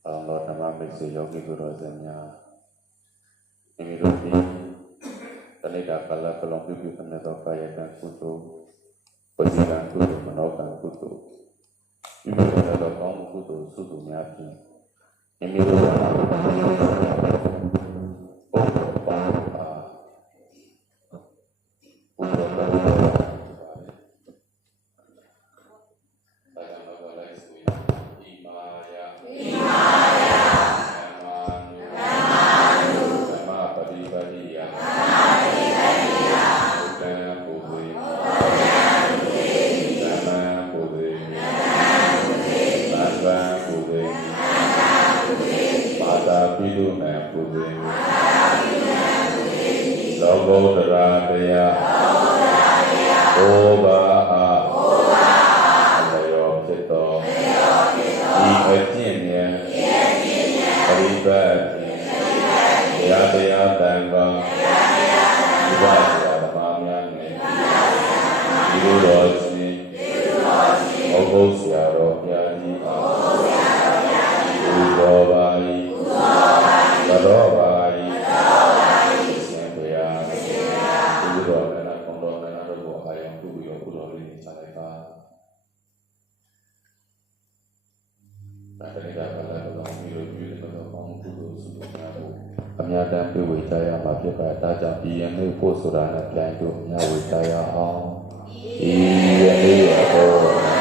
အောင်တော်ဓမ္မမိတ်ဆွေယောဂီကိုယ်တော်စင်များမိမိတို့ဒီတဏိတာကလကလုံးပြုပြုနေသောကာယကံကုသိုလ်ပဋိကံကုသိုလ်မနောကံကုသိုလ်ပြုပြုနေသောကောင်းမှုကုသိုလ်စုစုများဖြင့်မိမိတို့ဘာသာ ပိတုနံပုဇေလောကုတ္တရာတရားဩဘာအလယောဖြစ်တော်ဤအကျင့်ဉာဏ်ပရိပတ်တရားတန်ခါဒီပါဆရာဓမ္မများနဲ့ဒီလိုတော်ရှင်ဩဘုဆရာတော်ဘုရားကြီးဘုတော်ပါ၏ဘတော်ပါ၏ရှင်ဘုရားဘုတော်နဲ့ဘုတော်နဲ့တို့ဘောအာယံပြုပြီးတော့ဘုတော်လေးချလိုက်ပါဒါတည်းကလည်းတော့မိတို့ပြုတဲ့တော့ကောင်းကုသိုလ်စုများဖို့အများတန်းပြုဝေကြရမှာဖြစ်ပါဒါကြောင့်ဒီယနေ့ဖို့ဆိုတာနဲ့ပြန်တို့အများဝေကြရအောင်ဤယနေ့ရတော့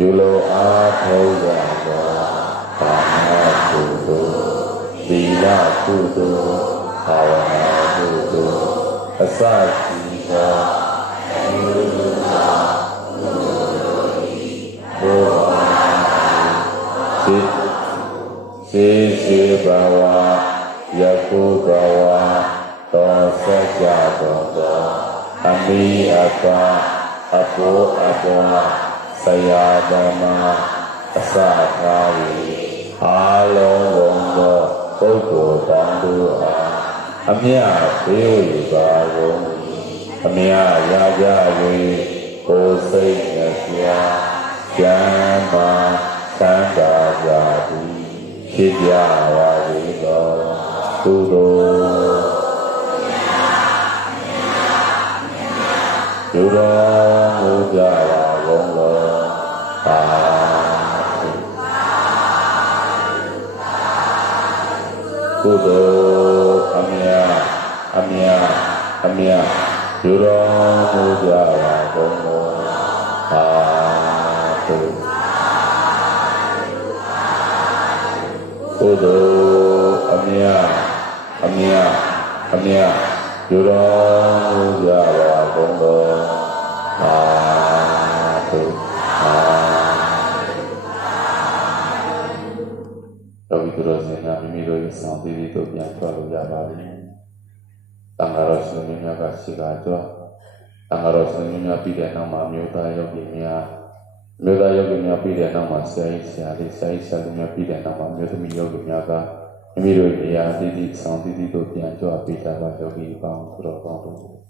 ယူလိုအားထုတ်ရသောဘာနာကုသိုလ်သီလကုသိုလ်ဘာဝနာကုသိုလ်အစရှိသောဘုရားစေစေဘဝယခုဘဝသောစကြသောအမိအပါအဘောအဘောဆရာဓမ္မအစသာဝီအားလုံးလုံးသောပုဂ္ဂိုလ်တောင်တို့အားအမြတ်ပေးဝေပါကုန်အမြတ်ရကြ၍ကိုယ်စိတ်နဲ့ပြာကျမ်းပါသံဃာကြသည်ဖြစ်ကြပါစေသောကုသိုလ်ပြုတော်မူကြပါကုန်လောသာကုသိုလ်အမြတ်ပြုတော်မူကြပါကုန်လောသာကုသိုလ်အမြတ်ပြုတော်မူကြပါကုန်လောသာသုတော်ဒီလိုစင်နာမိမိတို့ရဲ့ဆောင်ပြီးတော့ပြန်ထွက်လို့ရပါပြီ။တန်ခါတော်ရှင်များကရှိတာကြောင့်တန်ခါတော်ရှင်များပြီးတဲ့နောက်မှာမြို့သားယောဂီများပြီးတဲ့နောက်မှာဆရာကြီးများပြီးတဲ့နောက်မှာမြို့သမီးယောဂီများကမိမိတို့နေရာတည်တည်ဆောင်တည်တည်တို့ပြန်ကြွပြီးတာပါယောဂီပေါင်းသူတော်ကောင်းတို့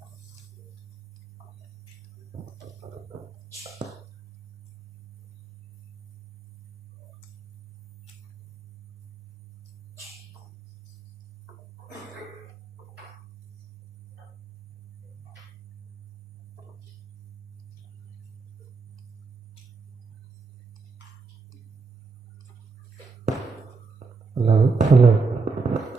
Hello.